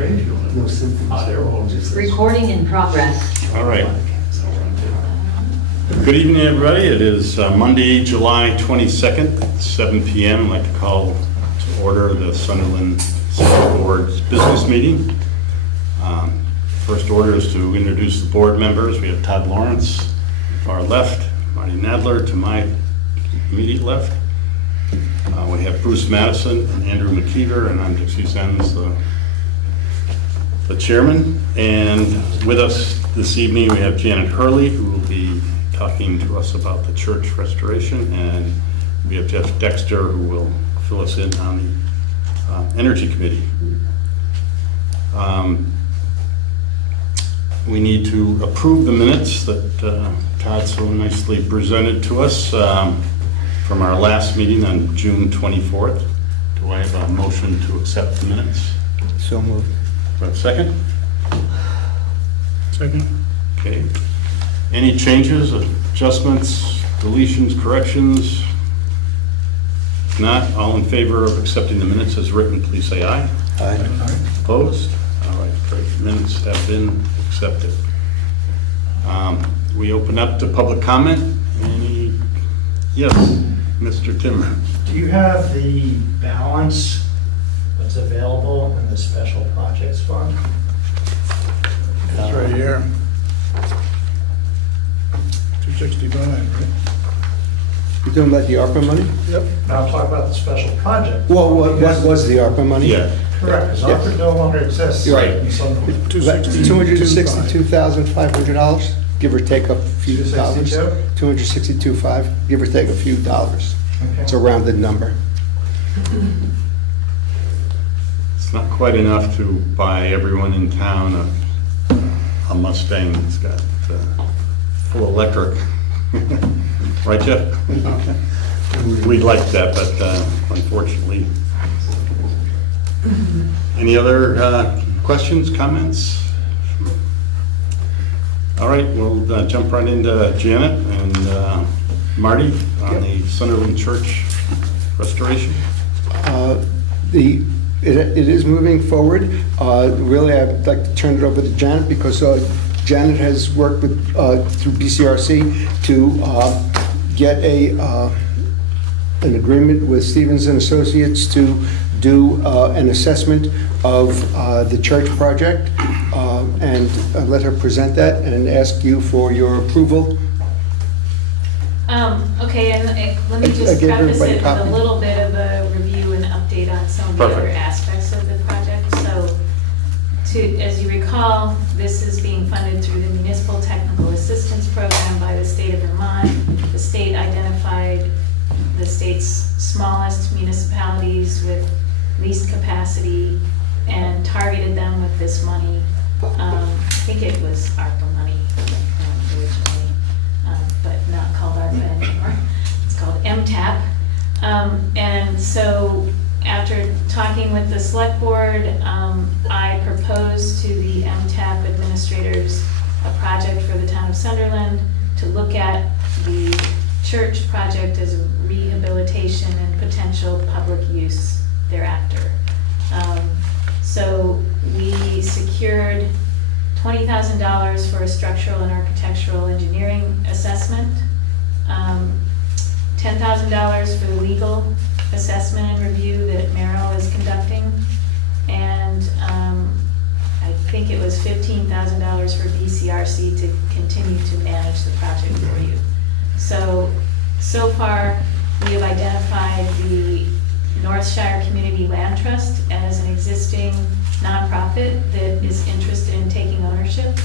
great. No symptoms. Recording in progress. All right. Good evening, everybody. It is Monday, July 22nd, 7 p.m. I'd like to call to order the Sunderland Select Board's business meeting. First order is to introduce the board members. We have Todd Lawrence to our left, Marty Nadler to my immediate left. We have Bruce Madison and Andrew McKeever, and I'm Dixie Zenz, the chairman. And with us this evening, we have Janet Hurley, who will be talking to us about the church restoration, and we have Jeff Dexter, who will fill us in on the Energy Committee. We need to approve the minutes that Todd so nicely presented to us from our last meeting on June 24th. Do I have a motion to accept the minutes? So moved. Do I have a second? Second. Okay. Any changes, adjustments, deletions, corrections? If not, all in favor of accepting the minutes as written, please say aye. Aye. Opposed? All right, great. Minutes have been accepted. We open up to public comment. Any? Yes, Mr. Timmer. Do you have the balance that's available in the special projects fund? It's right here. 265, right? You talking about the ARPA money? Yep. Now I'm talking about the special project. Well, what was the ARPA money? Yeah. Correct, because ARPA no longer exists. You're right. in Sunderland. $262,500, give or take a few dollars. 262? $262,500, give or take a few dollars. Okay. It's a rounded number. It's not quite enough to buy everyone in town a Mustang that's got full electric. Right, Jeff? We'd like that, but unfortunately. Any other questions, comments? All right, we'll jump right into Janet and Marty on the Sunderland Church restoration. It is moving forward. Really, I'd like to turn it over to Janet because Janet has worked with through BCRC to get an agreement with Stevens and Associates to do an assessment of the church project, and let her present that and ask you for your approval. Okay, and let me just I gave preface everybody it a with copy. a little bit of a review and update on some of the other Perfect. aspects of the project. So, as you recall, this is being funded through the Municipal Technical Assistance Program by the state of Vermont. The state identified the state's smallest municipalities with least capacity and targeted them with this money. I think it was ARPA money originally, but not called ARPA anymore. It's called MTAP. And so after talking with the select board, I proposed to the MTAP administrators a project for the town of Sunderland to look at the church project as a rehabilitation and potential public use thereafter. So we secured $20,000 for a structural and architectural engineering assessment, $10,000 for the legal assessment and review that Merrill is conducting, and I think it was $15,000 for BCRC to continue to manage the project for you. So far, we have identified the Northshire Community Land Trust as an existing nonprofit that is interested in taking ownership.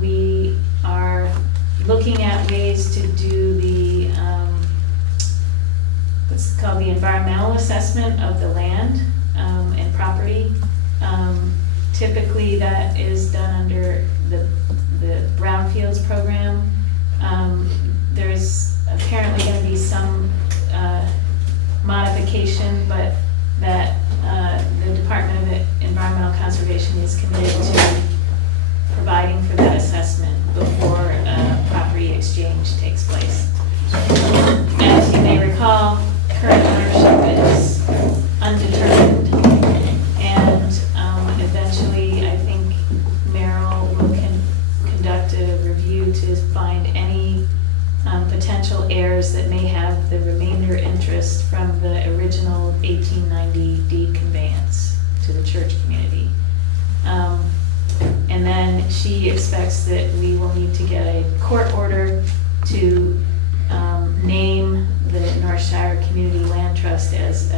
We are looking at ways to do the, what's called the environmental assessment of the land and property. Typically that is done under the Brownfields program. There's apparently going to be some modification, but that the Department of Environmental Conservation is committed to providing for that assessment before property exchange takes place. As you may recall, current ownership is undetermined, and find any potential heirs that may have the remainder interest from the original 1890 deed conveyance to the church community. And then she expects that we will need to get a court order to name the North Shire Community Land Trust as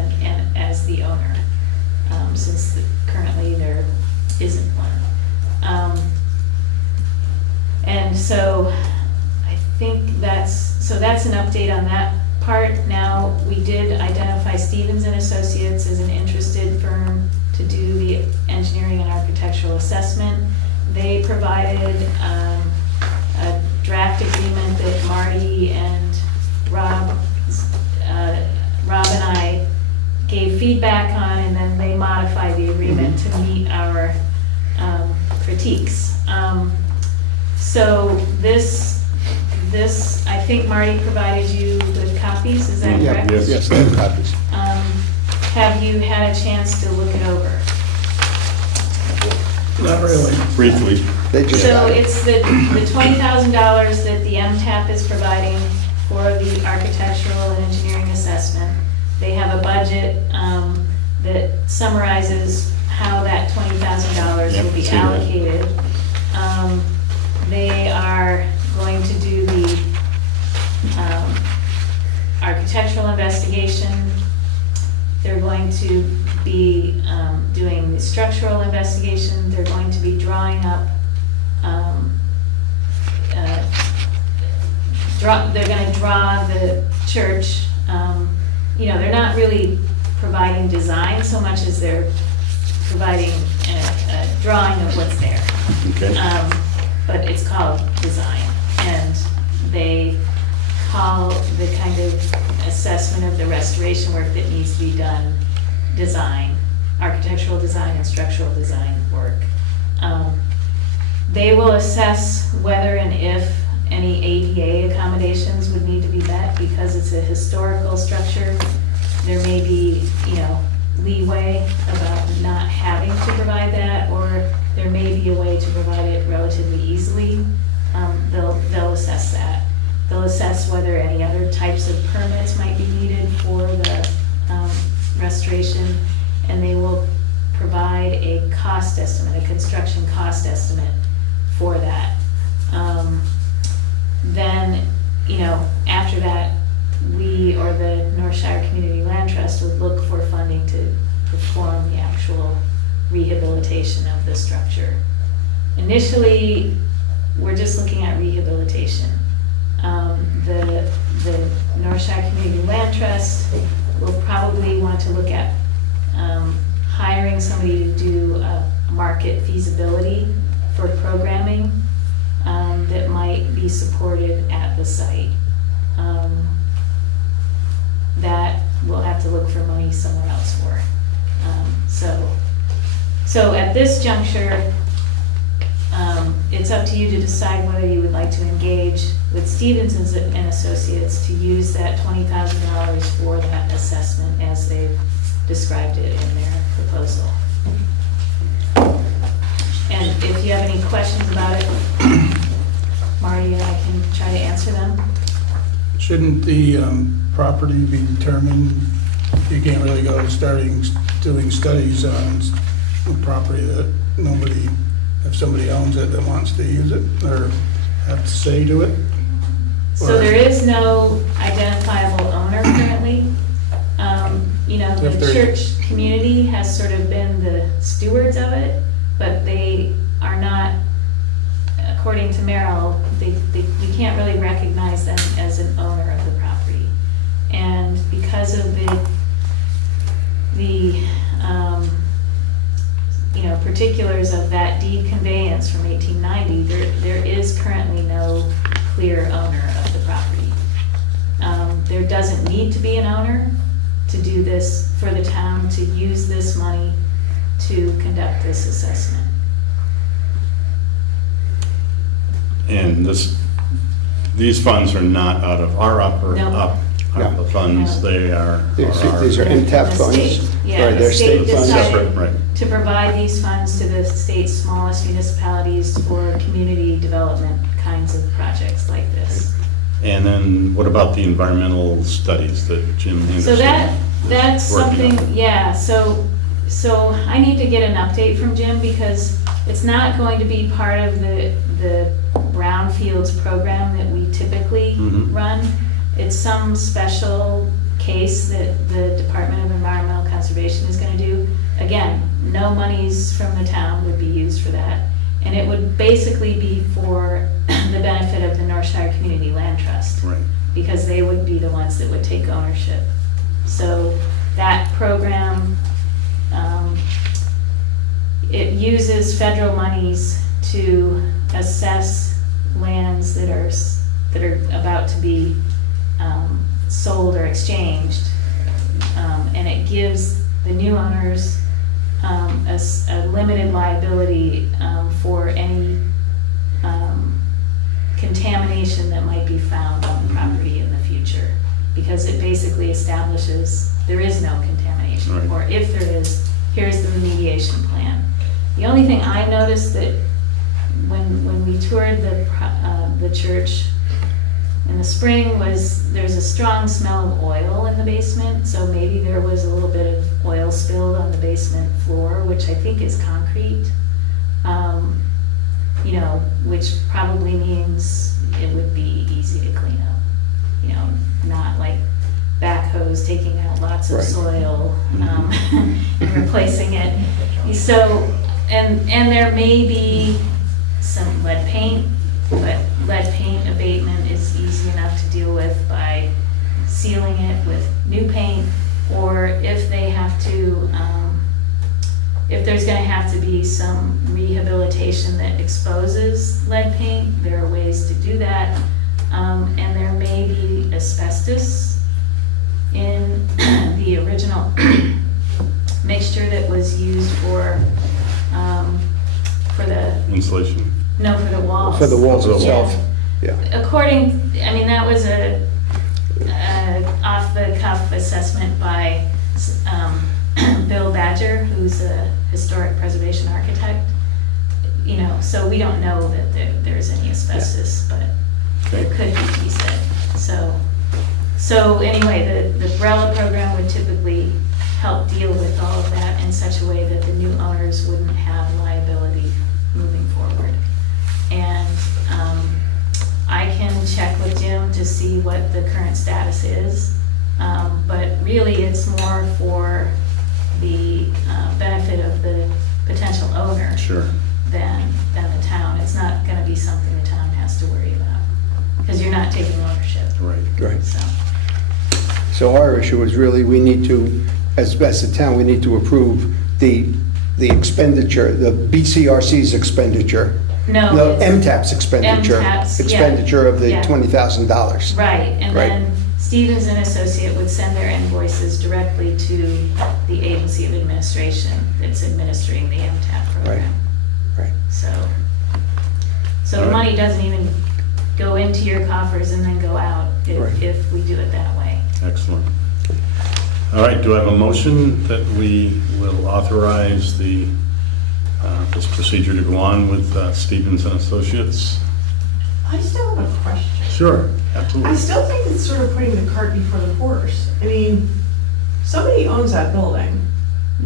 the owner, since currently there isn't one. And so I think that's an update on that part. Now, we did identify Stevens and Associates as an interested firm to do the engineering and architectural assessment. They provided a draft agreement that Marty and Rob and I gave feedback on, and then they modified the agreement to meet our critiques. So this, I think Marty provided you with copies, is that Yeah, correct? yes, they have copies. Have you had a chance to look it over? Not really. Briefly, They just So got it. it's the $20,000 that the MTAP is providing for the architectural and engineering assessment. They have a budget that summarizes how that $20,000 will be Yep, seen that. allocated. They are going to do the architectural investigation. They're going to be doing the structural investigation. They're going to be drawing up, they're gonna draw the church. They're not really providing design so much as they're providing a drawing of what's there. okay. But it's called design, and they call the kind of assessment of the restoration work that needs to be done design, architectural design and structural design work. They will assess whether and if any ADA accommodations would need to be met, because it's a historical structure. There may be, leeway about not having to provide that, or there may be a way to provide it relatively easily. They'll assess that. They'll assess whether any other types of permits might be needed for the restoration, and they will provide a cost estimate, a construction cost estimate for that. Then, after that, we, or the North Shire Community Land Trust, would look for funding to perform the actual rehabilitation of the structure. Initially, we're just looking at rehabilitation. The North Shire Community Land Trust will probably want to look at hiring somebody to do a market feasibility for programming that might be supported at the site. That we'll have to look for money somewhere else for. So at this juncture, it's up to you to decide whether you would like to engage with Stevens and Associates to use that $20,000 for that assessment as they've described it in their proposal. And if you have any questions about it, Marty and I can try to answer them. Shouldn't the property be determined? You can't really go doing studies on a property that if somebody owns it that wants to use it or have to say to it? So there is no identifiable owner currently. If The there- church community has sort of been the stewards of it, but they are not, according to Merrill, we can't really recognize them as an owner of the property. And because of the particulars of that deed conveyance from 1890, there is currently no clear owner of the property. There doesn't need to be an owner to do this, for the town to use this money to conduct this assessment. And these funds are not out of our No. ARPA funds, they are. These are The MTAP state- funds. Yeah, Right, the they're state state funds. decided Separate, right. to provide these funds to the state's smallest municipalities for community development kinds of projects like this. And then what about the environmental studies that Jim Anderson? So that's working on? something, yeah, so I need to get an update from Jim because it's not going to be part of the brownfields program that we typically Mhm. run. It's some special case that the Department of Environmental Conservation is gonna do. Again, no monies from the town would be used for that. And it would basically be for the benefit of the Northshire Community Land Trust. Right. Because they would be the ones that would take ownership. So that program, it uses federal monies to assess lands that are about to be sold or exchanged. And it gives the new owners a limited liability for any contamination that might be found on the property in the future. Because it basically establishes there is no contamination. Right. Or if there is, here's the remediation plan. The only thing I noticed that when we toured the church in the spring was there's a strong smell of oil in the basement, so maybe there was a little bit of oil spilled on the basement floor, which I think is concrete. You know, which probably means it would be easy to clean up. You know, not like backhoes taking out lots of Right. soil and replacing it. So, and there may be some lead paint, but lead paint abatement is easy enough to deal with by sealing it with new paint, or if they have to, if there's gonna have to be some rehabilitation that exposes lead paint, there are ways to do that. And there may be asbestos in the original mixture that was used for the, Insulation. no, for the walls. For the walls Yeah. itself, yeah. According, I mean, that was a off-the-cuff assessment by Bill Badger, who's a historic preservation architect. You know, so we don't know that there's any asbestos, but Okay. it could be, he said. So anyway, the BRELA program would typically help deal with all of that in such a way that the new owners wouldn't have liability moving forward. And I can check with Jim to see what the current status is. But really, it's more for the benefit of the potential owner Sure. than the town. It's not gonna be something the town has to worry about, because you're not taking ownership, Right. Right. so. So our issue is really, we need to, as a town, we need to approve the expenditure, the BCRC's expenditure. No, No, it's- MTAP's expenditure. MTAP's, yeah. Expenditure of the Yeah. $20,000. Right, and Right. then Stevens and Associate would send their invoices directly to the agency of administration that's administering the MTAP program. Right. So All the right. money doesn't even go into your coffers and then go out Right. if we do it that way. Excellent. All right, do I have a motion that we will authorize this procedure to go on with Stevens and Associates? I still have a question. Sure, I absolutely. still think it's sort of putting the cart before the horse. I mean, somebody owns that building.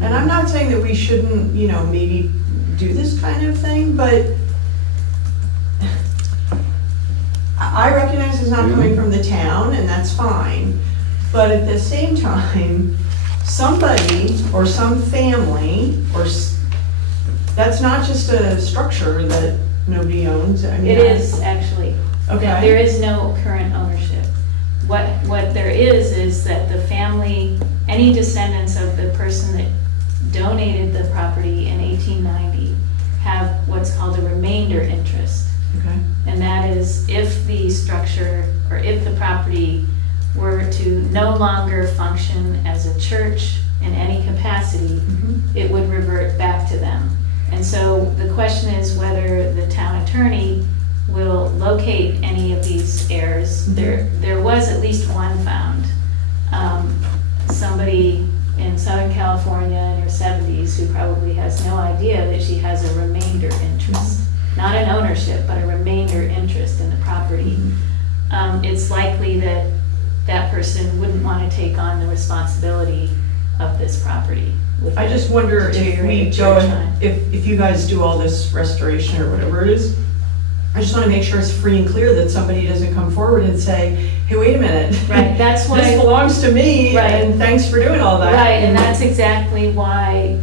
And I'm not saying that we shouldn't, you know, maybe do this kind of thing, but I recognize it's not coming from the town, and that's fine. But at the same time, somebody or some family, that's not just a structure that nobody owns. I mean, It is, actually. Okay. There is no current ownership. What there is that the family, any descendants of the person that donated the property in 1890 have what's called a remainder interest. Okay. And that is if the structure, or if the property were to no longer function as a church in any capacity, it would revert back to them. And so the question is whether the town attorney will locate any of these heirs. There was at least one found. somebody in Southern California in her 70s who probably has no idea that she has a remainder interest, not an ownership, but a remainder interest in the property. It's likely that that person wouldn't want to take on the responsibility of this property. with I just wonder if we deteriorated go, church time. if you guys do all this restoration or whatever it is, I just want to make sure it's free and clear that somebody doesn't come forward and say, hey, wait a minute. Right, that's why. This belongs to me, Right. and thanks for doing all that. Right, and that's exactly why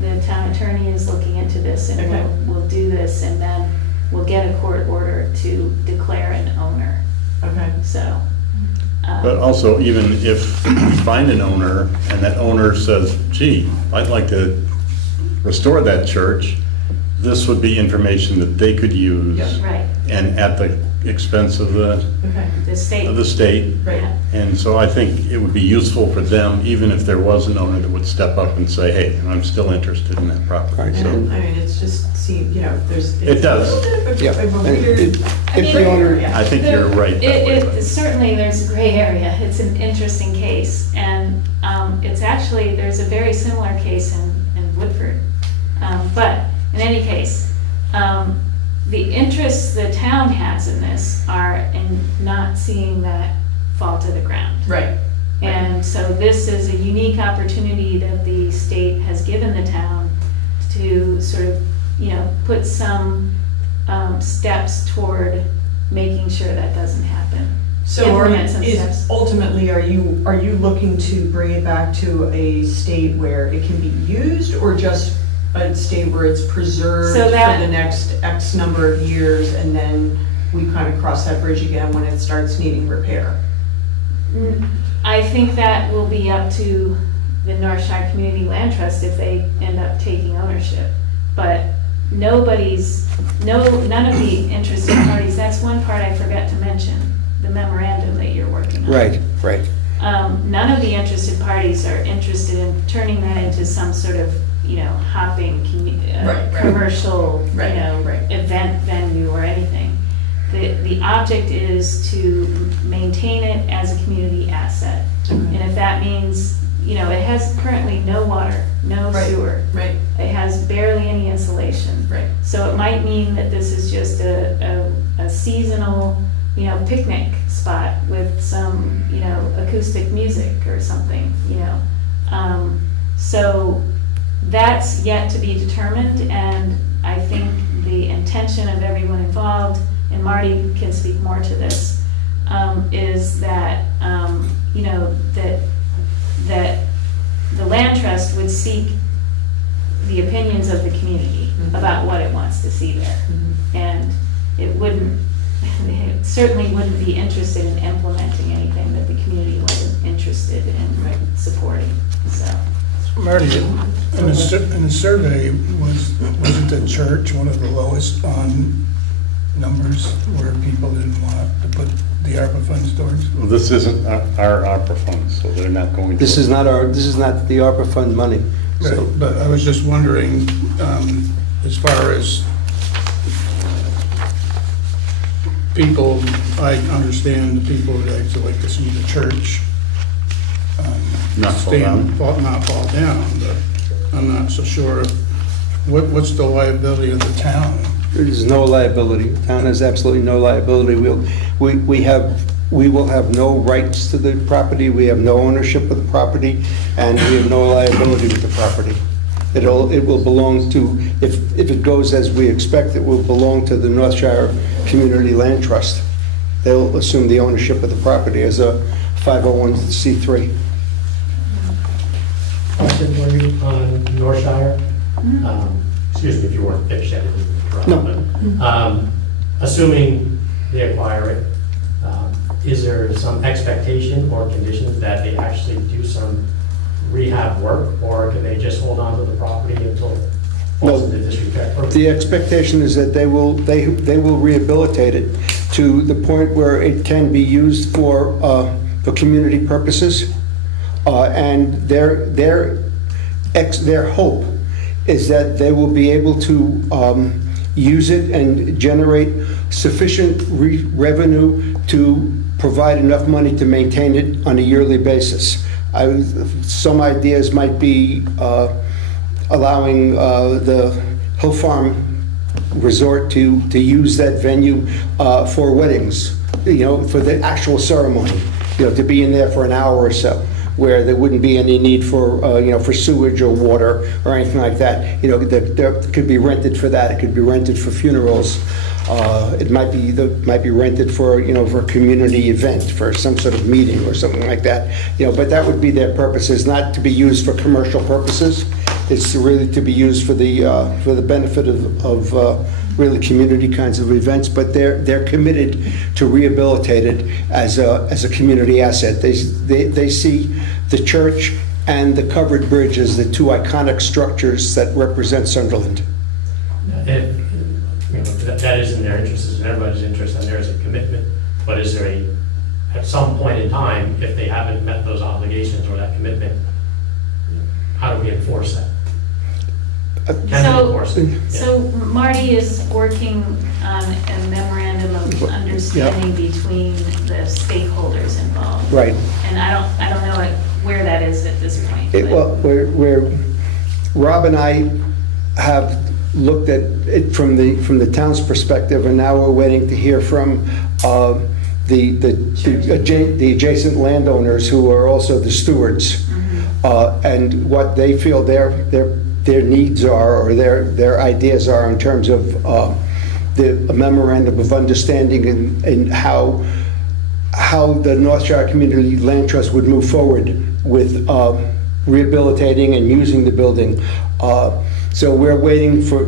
the town attorney is looking into this, and Okay. we'll do this, and then we'll get a court order to declare an owner, Okay. so. But also, even if we find an owner and that owner says, gee, I'd like to restore that church, this would be information that they could use. Yeah. Right, And at the expense of the Okay. the state. state. Right. Yeah. And so I think it would be useful for them, even if there was an owner that would step up and say, hey, I'm still interested in that property. Right. So, I mean, it's just, there's. It does. It's a little bit Yeah. of a And weird. if the owner, Yeah. I think you're right that way. Certainly, there's a gray area. It's an interesting case, and it's actually, there's a very similar case in Woodford. But in any case, the interests the town has in this are in not seeing that fall to the ground. Right. And so this is a unique opportunity that the state has given the town to sort of, put some steps toward making sure that doesn't happen. So Implement some steps. ultimately, are you looking to bring it back to a state where it can be used, or just a state where it's preserved So for that- the next X number of years, and then we kind of cross that bridge again when it starts needing repair? I think that will be up to the North Shire Community Land Trust if they end up taking ownership. But none of the interested parties, that's one part I forgot to mention, the memorandum that you're working on. right, right. None of the interested parties are interested in turning that into some sort of, hopping, Right, right. commercial, Right, right. event venue or anything. The object is to maintain it as a community asset. And if that means, it has currently no water, no Right. sewer. Right, It has barely any insulation. right. So it might mean that this is just a seasonal, picnic spot with some, acoustic music or something, So that's yet to be determined, and I think the intention of everyone involved, and Marty can speak more to this, is that, that the land trust would seek the opinions of the community about what it wants to see there. And it certainly wouldn't be interested in implementing anything that the community wasn't interested in supporting, so. Marty, in the survey, wasn't the church one of the lowest on numbers where people didn't want to put the ARPA funds towards? Well, this isn't our opera fund, so they're not going to. This is not the ARPA fund money. So, Right, but I was just wondering, as far as people, I understand the people that actually like to see the church Not fall down. not fall down, but I'm not so sure of what's the liability of the town? there's no liability. The town has absolutely no liability. We will have no rights to the property, we have no ownership of the property, and we have no liability with the property. It will belong to, if it goes as we expect, it will belong to the North Shire Community Land Trust. They'll assume the ownership of the property as a 501c3. Question for you on North Shire. Excuse me if you weren't finished, I didn't interrupt. No. But, assuming they acquire it, is there some expectation or conditions that they actually do some rehab work, or can they just hold on to the property until it falls into disrepair? The expectation is that they will rehabilitate it to the point where it can be used for community purposes. And their hope is that they will be able to use it and generate sufficient revenue to provide enough money to maintain it on a yearly basis. Some ideas might be allowing the Hill Farm Resort to use that venue for weddings, for the actual ceremony, to be in there for an hour or so, where there wouldn't be any need for, for sewage or water or anything like that. That could be rented for that. It could be rented for funerals. It might be rented for, for a community event, for some sort of meeting or something like that. But that would be their purposes, not to be used for commercial purposes. It's really to be used for the benefit of really community kinds of events. But they're committed to rehabilitate it as a community asset. They see the church and the covered bridge as the two iconic structures that represent Sunderland. That is in their interest, is in everybody's interest, and there is a commitment. But is there at some point in time, if they haven't met those obligations or that commitment, how do we enforce that? Can we enforce it? So Marty is working on a memorandum of understanding between the stakeholders involved. Right. And I don't know where that is at this point. but- Well, where Rob and I have looked at it from the town's perspective, and now we're waiting to hear from the adjacent landowners who are also the stewards, and what they feel their needs are, or their ideas are in terms of the memorandum of understanding and how the North Shire Community Land Trust would move forward with rehabilitating and using the building. So we're waiting for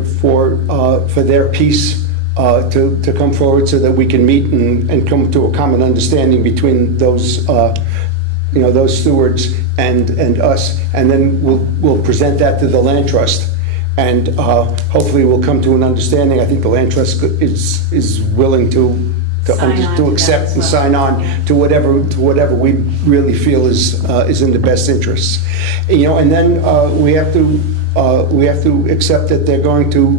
their piece to come forward so that we can meet and come to a common understanding between those those stewards and us, and then we'll present that to the land trust, and hopefully we'll come to an understanding. I think the land trust is willing to accept and sign on to whatever we really feel is in the best interests. And then we have to accept that they're going to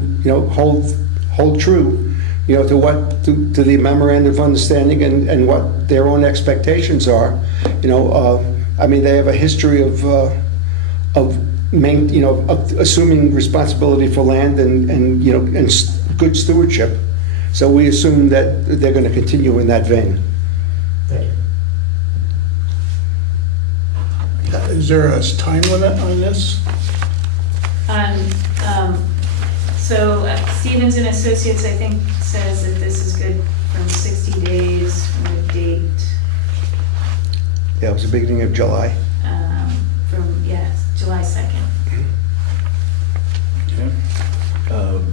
hold true to the memorandum of understanding and what their own expectations are. I mean, they have a history of assuming responsibility for land and good stewardship. So we assume that they're going to continue in that vein. Thank you. Is there a time limit on this? So Stevens and Associates, I think, says that this is good from 60 days from the date, Yeah, it was the beginning of July. July 2nd.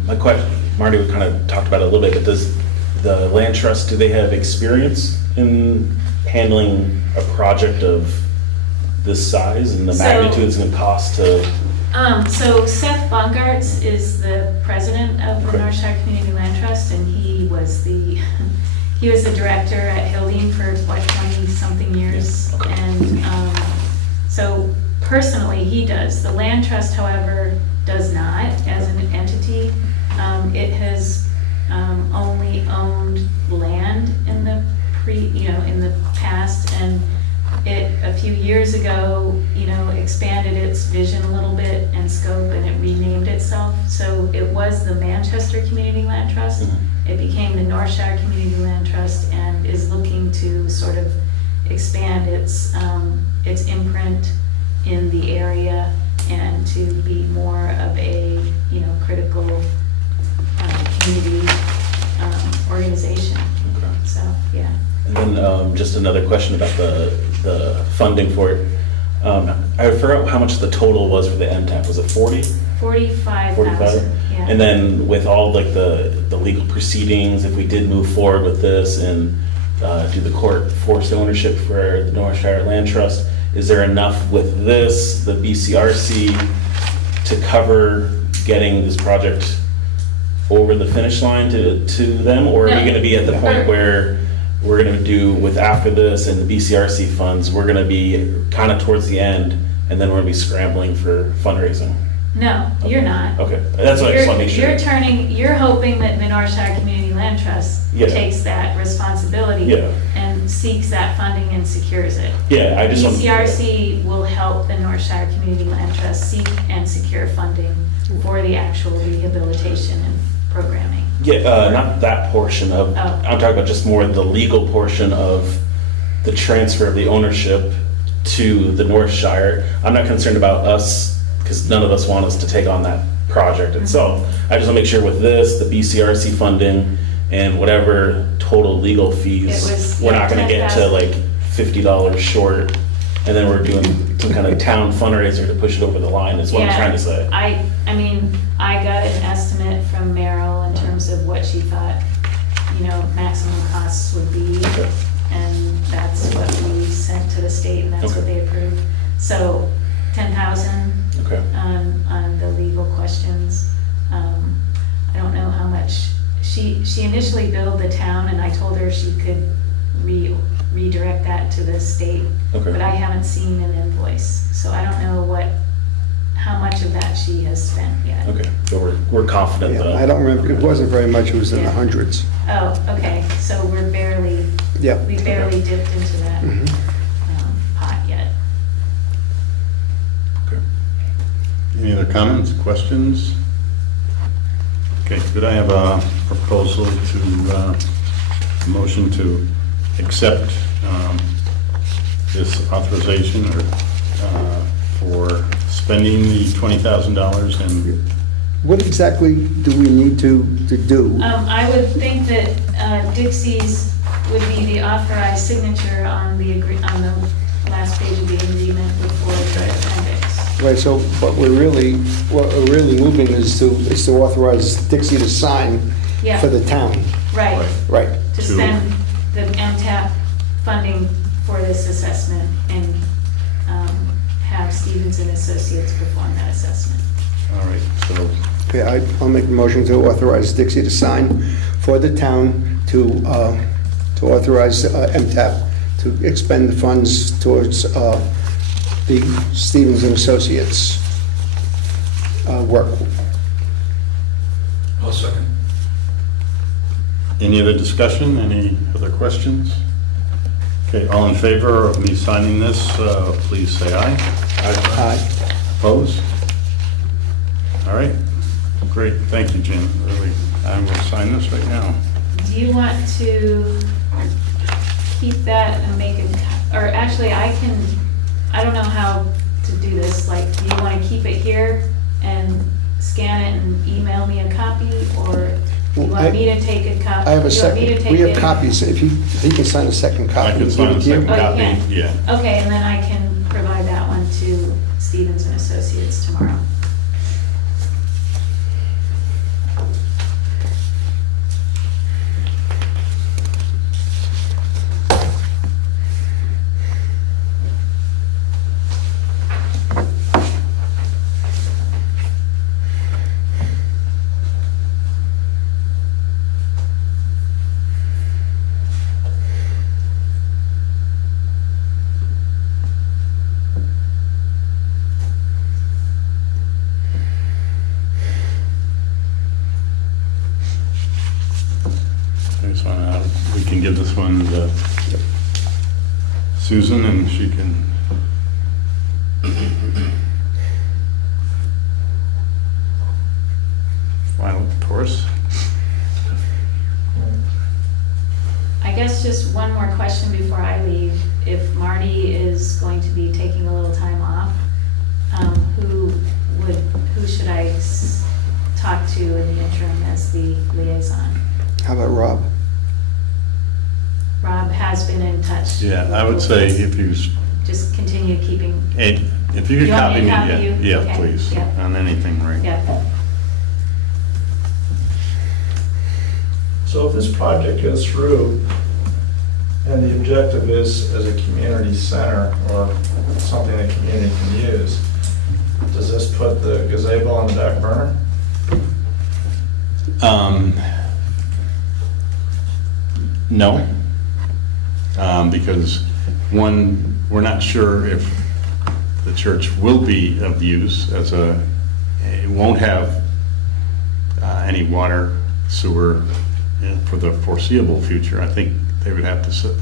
My question, Marty, we kind of talked about it a little bit, but does the land trust, do they have experience in handling a project of this size and the So- magnitude it's going to cost to? So Seth Bongartz is the president of the Okay. North Shire Community Land Trust, and he was the director at Hildene for, 20-something years. Yeah, okay. And so personally, he does. The land trust, however, does not as an entity. It has only owned land in the in the past, and it, a few years ago, expanded its vision a little bit and scope, and it renamed itself. So it was the Manchester Community Land Trust. It became the North Shire Community Land Trust, and is looking to sort of expand its imprint in the area and to be more of a, critical community organization. Okay. So, yeah. And then just another question about the funding for it. I forgot how much the total was for the MTAP. Was it 40? 45,000, yeah. And then with all like the legal proceedings, if we did move forward with this and do the court forced ownership for the North Shire Land Trust, is there enough with this, the BCRC, to cover getting this project over the finish line to them? Or are we going to be at the point where we're going to do with after this and the BCRC funds, we're going to be kind of towards the end, and then we're going to be scrambling for fundraising? No, you're not. Okay, that's what I just want to make sure. You're hoping that the North Shire Community Land Trust Yeah. takes that responsibility Yeah. and seeks that funding and secures it. Yeah, I just want. BCRC will help the North Shire Community Land Trust seek and secure funding for the actual rehabilitation and programming. Yeah, not that portion of, Oh. I'm talking about just more the legal portion of the transfer of the ownership to the North Shire. I'm not concerned about us, because none of us want us to take on that project itself. I just want to make sure with this, the BCRC funding and whatever total legal It fees, was, we're yeah, not gonna get to 10,000. like $50 short, and then we're doing some kind of town fundraiser to push it over the line, is what I'm Yeah, trying to say. I mean, I got an estimate from Meryl in terms of what she thought, maximum costs would be. Okay. And that's what we sent to the state, and that's what Okay. they approved. So 10,000 Okay. on the legal questions. I don't know how much, she initially billed the town, and I told her she could redirect that to the state. Okay. But I haven't seen an invoice, so I don't know how much of that she has spent yet. Okay, so we're confident Yeah, that. I don't remember, it wasn't very much, it was in the Yeah. hundreds. Oh, okay, so we barely Yep. dipped into that Mhm. pot yet. Okay. Any other comments, questions? Okay, could I have a proposal to, motion to accept this authorization or for spending the $20,000 and What exactly do we need to do? I would think that Dixie's would be the authorized signature on the last page of the agreement before the appendix. Right, so, but what we're really moving is to authorize Dixie to sign Yeah. for the town. Right, Right. to To- spend the MTAP funding for this assessment and have Stevens and Associates perform that assessment. all right, so Okay, I'll make a motion to authorize Dixie to sign for the town to authorize MTAP to expend the funds towards the Stevens and Associates work. I'll second. any other discussion, any other questions? Okay, all in favor of me signing this, please say aye. Aye. Opposed? All right, great, thank you, Jim, really, I will sign this right now. Do you want to keep that and make it, or actually, I don't know how to do this, like, do you want to keep it here and scan it and email me a copy, or do you want me to take a copy? I have a Do you want me to second, take we have it? could if he can sign a second I copy. can sign a give it to you? second Oh, you copy, can? yeah. Okay, and then I can provide that one to Stevens and Associates tomorrow. Okay, so we can give this one to Susan, and she can file it for us. I guess just one more question before I leave. If Marty is going to be taking a little time off, who should I talk to in the interim as the liaison? How about Rob? Rob has been in touch. Yeah, I would say if you, Just continue keeping, if you could You want copy me me, to copy yeah, you? yeah, Okay, please, yeah. on anything, right? yeah. So if this project goes through, and the objective is as a community center or something the community can use, does this put the gazebo on the back burner? No, because one, we're not sure if the church will be of use as it won't have any water, sewer, for the foreseeable future. I think they would have to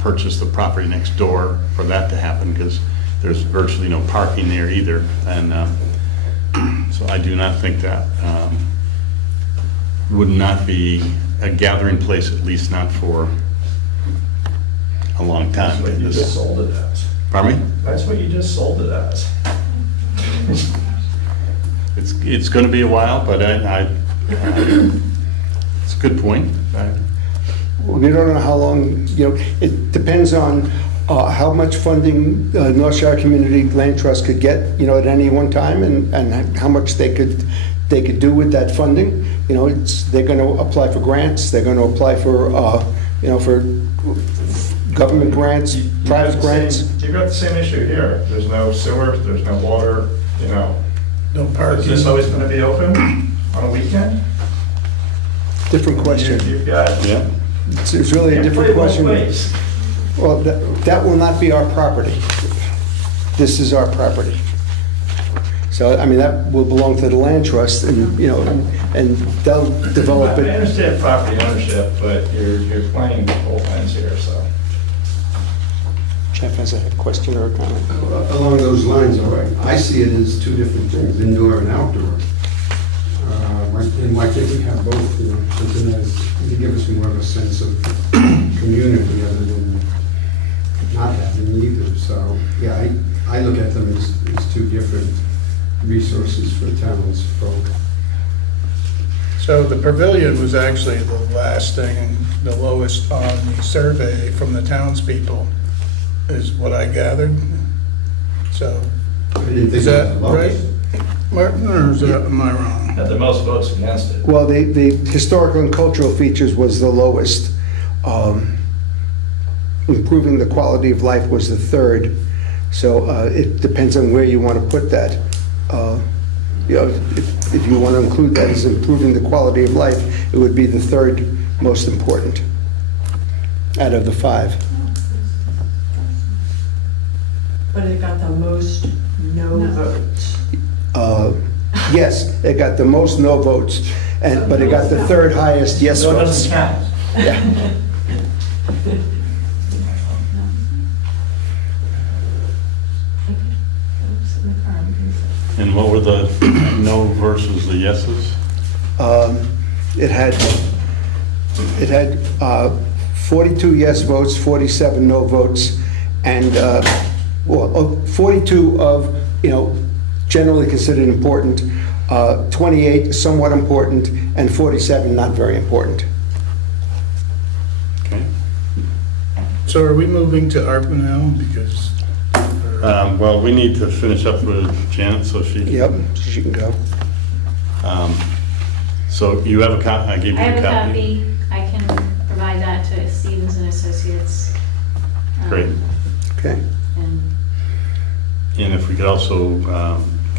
purchase the property next door for that to happen, because there's virtually no parking there either. And so I do not think that would not be a gathering place, at least not for a long That's time. what you just sold it as. Pardon me? That's what you just sold it as. It's going to be a while, but it's a good point. We don't know how long, it depends on how much funding North Shore Community Land Trust could get, at any one time, and how much they could do with that funding. They're going to apply for grants, they're going to apply for, for government grants, private grants. You've got the same issue here. There's no sewer, there's no water, No Is parking. this always going to be open on a weekend? Different question. You've got. Yeah. It's really a Can't different play both question. ways. Well, that will not be our property. This is our property. So, that will belong to the land trust, and, and they'll develop I it. understand property ownership, but you're playing both ends here, so. Jeff has a question or a comment. Along those lines, I see it as two different things, indoor and outdoor. And why can't we have both, something that's, to give us more of a sense of community other than not having either. So, yeah, I look at them as two different resources for townsfolk. So the pavilion was actually the last thing, the lowest on the survey from the townspeople, is what I gathered. So, I didn't think is it that was the lowest. right, Martin, or am I wrong? Had the most votes against it. Well, the historical and cultural features was the lowest. Improving the quality of life was the third. So it depends on where you want to put that. If you want to include that as improving the quality of life, it would be the third most important out of the 5. But it got the most no votes. Yes, it got the most no votes, but it got the third highest yes So it votes. doesn't count. Yeah. And what were the no versus the yeses? It had 42 yes votes, 47 no votes, and 42 of, generally considered important, 28 somewhat important, and 47 not very important. Okay. So are we moving to ARPA now? Because, Well, we need to finish up with Janet, so she. Yep, she can go. So you have a copy, I gave you I have a a copy. copy. I can provide that to Stevens and Associates. Great. Okay. And, And if we could also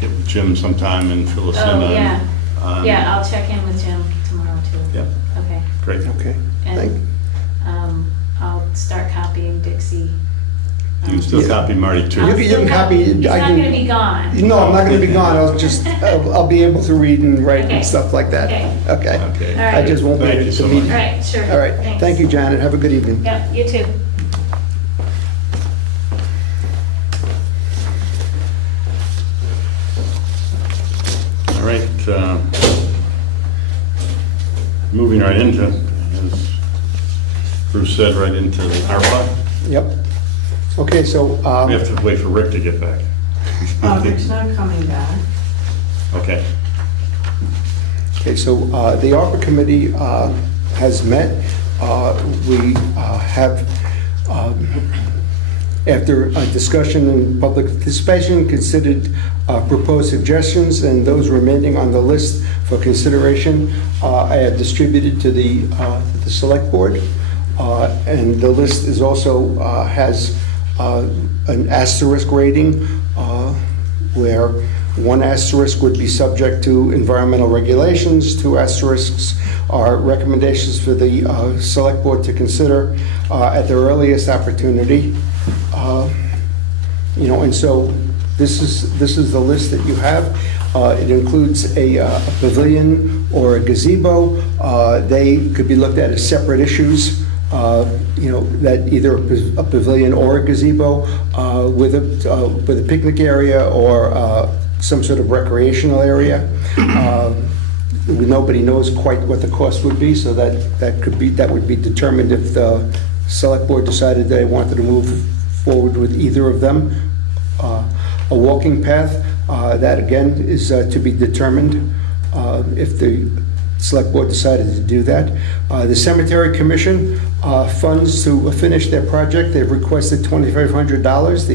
get with Jim sometime and fill us in oh, on. yeah. on- Yeah, I'll check in with Jim tomorrow too. Yeah, Okay. great. Okay. Thank. And I'll start copying Dixie. You can still Yeah. copy Marty too. You can copy. He's I not can- gonna be gone. No, I'm not going to be gone. I'll be able to read and write Okay. and stuff like that. Okay. Okay. Okay. All right. I just won't be Thank able you to so meet. much. All right, sure. All right. Thanks. Thank you, Janet. Have a good evening. Yep, you too. All right. Moving right into, as Bruce said, right into the ARPA. Yep. Okay, so, We have to wait for Rick to get back. Rick's not coming back. Okay. the ARPA committee has met. We have, after a discussion and public participation, considered proposed suggestions, and those remaining on the list for consideration, I have distributed to the select board. And the list is also has an asterisk rating, where 1 asterisk would be subject to environmental regulations, 2 asterisks are recommendations for the select board to consider at their earliest opportunity. And so this is the list that you have. It includes a pavilion or a gazebo. They could be looked at as separate issues, that either a pavilion or a gazebo with a picnic area or some sort of recreational area. Nobody knows quite what the cost would be, so that would be determined if the select board decided they wanted to move forward with either of them. A walking path, that again is to be determined if the select board decided to do that. The cemetery commission funds to finish their project, they've requested $2,500.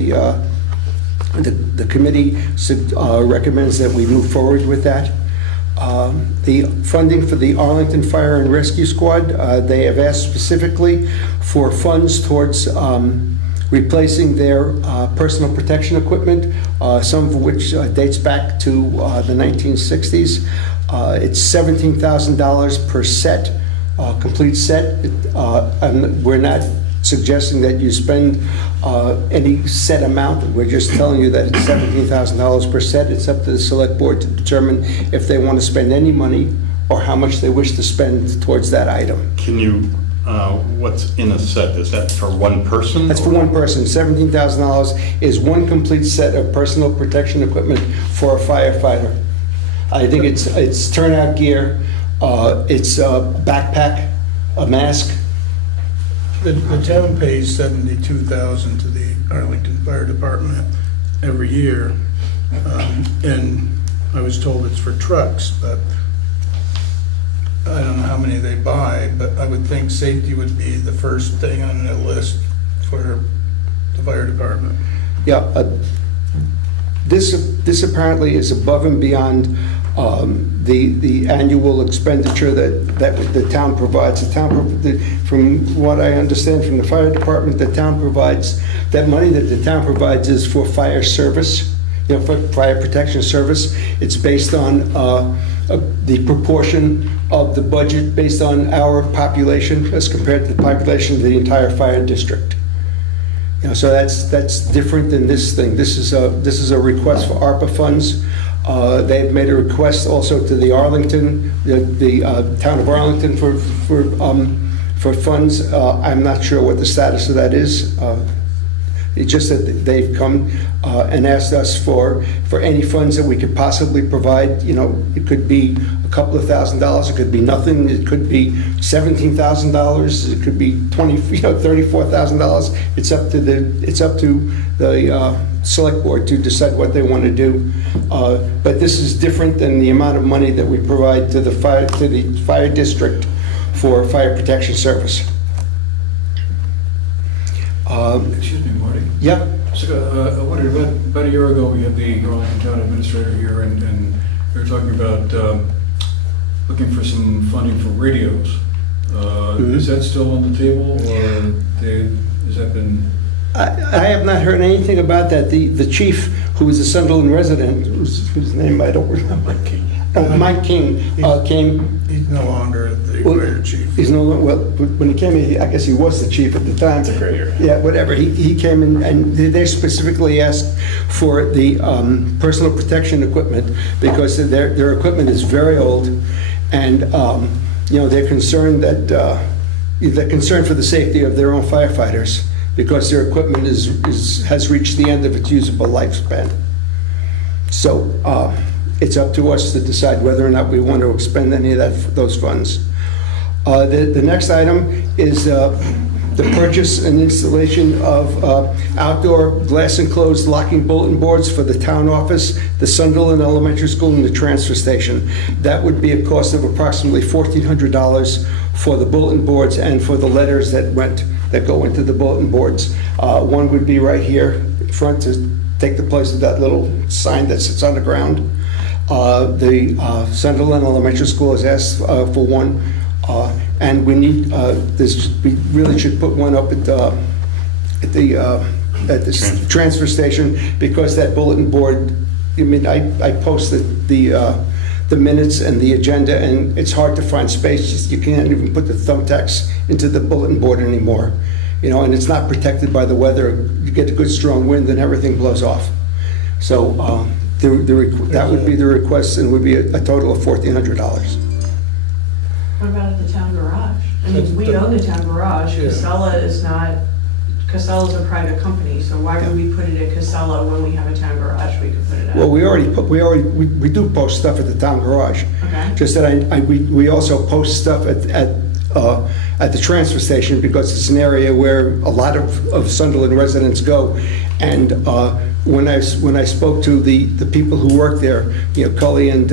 The committee recommends that we move forward with that. The funding for the Arlington Fire and Rescue Squad, they have asked specifically for funds towards replacing their personal protection equipment, some of which dates back to the 1960s. It's $17,000 per set, complete set. And we're not suggesting that you spend any set amount. We're just telling you that it's $17,000 per set. It's up to the select board to determine if they want to spend any money or how much they wish to spend towards that item. Can you, what's in a set? Is that for one person? That's for one person. $17,000 is one complete set of personal protection equipment for a firefighter. I think it's turnout gear, it's a backpack, a mask. The town pays $72,000 to the Arlington Fire Department every year. And I was told it's for trucks, but I don't know how many they buy, but I would think safety would be the first thing on the list for the fire department. Yeah, this apparently is above and beyond the annual expenditure that the town provides. From what I understand from the fire department, the town provides, that money that the town provides is for fire service, for fire protection service. It's based on the proportion of the budget based on our population as compared to the population of the entire fire district. So that's different than this thing. This is a request for ARPA funds. They've made a request also to the Arlington, the town of Arlington for funds. I'm not sure what the status of that is. It's just that they've come and asked us for any funds that we could possibly provide. It could be a couple of $1,000s, it could be nothing, it could be $17,000, it could be $34,000. It's up to the select board to decide what they want to do. But this is different than the amount of money that we provide to the fire district for fire protection service. Excuse me, Marty. Yep. So, I wondered, about a year ago, we had the Arlington Town Administrator here, and they were talking about looking for some funding for radios. Is that still on the table, or has that been? I have not heard anything about that. The chief, who is a Sunderland resident, whose name I don't remember. Mike King came. He's no longer the fire chief. He's no longer, well, when he came in, I guess he was the chief at the time. It's a great area. Yeah, whatever. He came in, and they specifically asked for the personal protection equipment because their equipment is very old, and they're concerned they're concerned for the safety of their own firefighters because their equipment has reached the end of its usable lifespan. So it's up to us to decide whether or not we want to expend any of those funds. The next item is the purchase and installation of outdoor glass enclosed locking bulletin boards for the town office, the Sunderland Elementary School, and the transfer station. That would be a cost of approximately $1,400 for the bulletin boards and for the letters that go into the bulletin boards. One would be right here in front to take the place of that little sign that sits on the ground. The Sunderland Elementary School has asked for one, and we need we really should put one up at the transfer station because that bulletin board. I mean, I posted the minutes and the agenda, and it's hard to find space. You can't even put the thumbtacks into the bulletin board anymore, and it's not protected by the weather. You get a good strong wind, and everything blows off. So That would be the request, and would be a total of $1,400. What about at the town garage? I mean, we own the town garage, Yeah. Casella is not, Casella's a private company, so why would we put it at Casella when we have a town garage we could put it at? Well, we do post stuff at the town garage. Okay. Just that we also post stuff at the transfer station, because it's an area where a lot of Sunderland residents go. And when I spoke to the people who work there, Cully and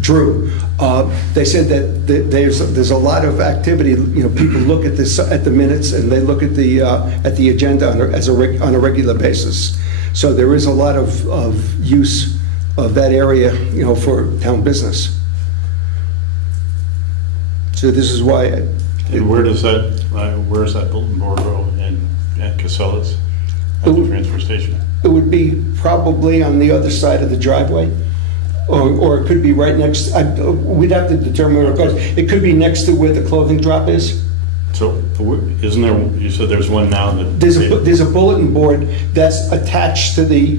Drew, they said that there's a lot of activity. People look at the minutes, and they look at the agenda on a regular basis. So there is a lot of use of that area, for town business. So this is why. And where's that bulletin board go at Casella's, at the transfer station? It would be probably on the other side of the driveway, or it could be right next, we'd have to determine where it goes. It could be next to where the clothing drop is. So isn't there, you said there's one now that... There's a bulletin board that's attached to the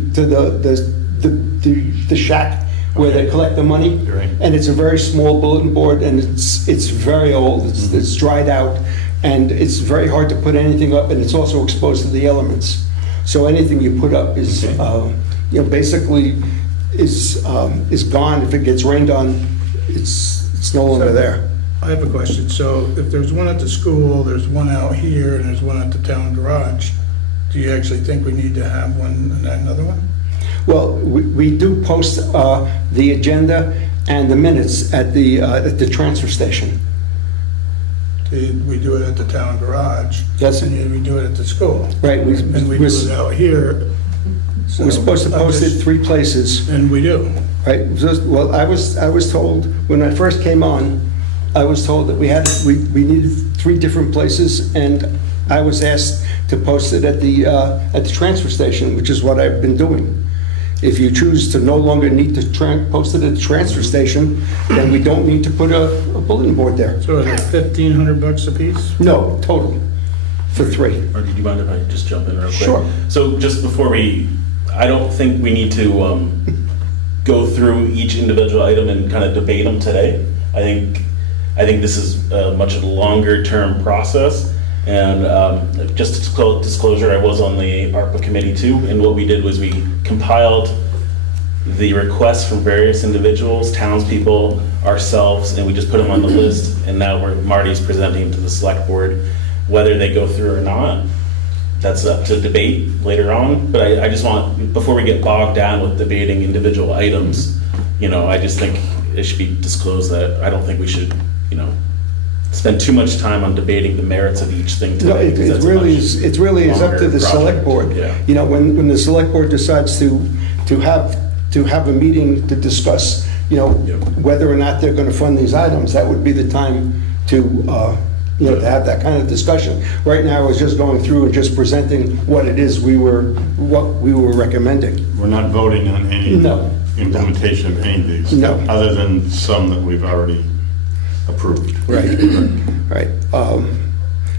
shack where they collect the money. Right. And it's a very small bulletin board, and it's very old, it's dried out, and it's very hard to put anything up, and it's also exposed to the elements. So anything you put up is, basically is gone. If it gets rained on, it's no longer there. I have a question. So if there's one at the school, there's one out here, and there's one at the town garage, do you actually think we need to have another one? Well, we do post the agenda and the minutes at the transfer station. We do it at the town garage. Yes. And we do it at the school. Right. And we do it out here. So We're supposed to post it 3 places. And we do. Right. Well, I was told, when I first came on, I was told that we needed 3 different places, and I was asked to post it at the transfer station, which is what I've been doing. If you choose to no longer need to post it at the transfer station, then we don't need to put a bulletin board there. So is it $1,500 a piece? No, total, for 3. Or did you mind if I just jump in real quick? Sure. So just before I don't think we need to go through each individual item and kind of debate them today. I think this is a much longer term process. And just disclosure, I was on the ARPA committee too, and what we did was we compiled the requests from various individuals, townspeople, ourselves, and we just put them on the list, and now Marty's presenting to the select board. Whether they go through or not, that's up to debate later on, but I just want, before we get bogged down with debating individual items, I just think it should be disclosed that I don't think we should, spend too much time on debating the merits of each thing No, today. it really is up to the select board. Yeah. When the select board decides to have a meeting to discuss, whether or not they're going to fund these items, that would be the time to have that kind of discussion. Right now, I was just going through and just presenting what we were recommending. We're not voting on any No. implementation of any of these? No. Other than some that we've already approved? Right.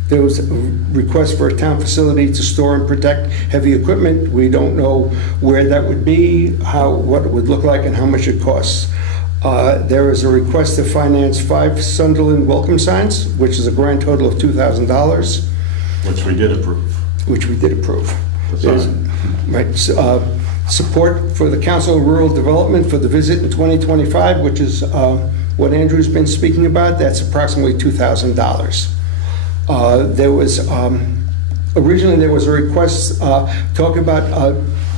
There was a request for a town facility to store and protect heavy equipment. We don't know where that would be, what it would look like, and how much it costs. There is a request to finance 5 Sunderland welcome signs, which is a grand total of $2,000. Which we did approve. Which we did approve. That's There's- fine. Right. Support for the Council of Rural Development for the visit in 2025, which is what Andrew's been speaking about. That's approximately $2,000. Originally there was a request talking about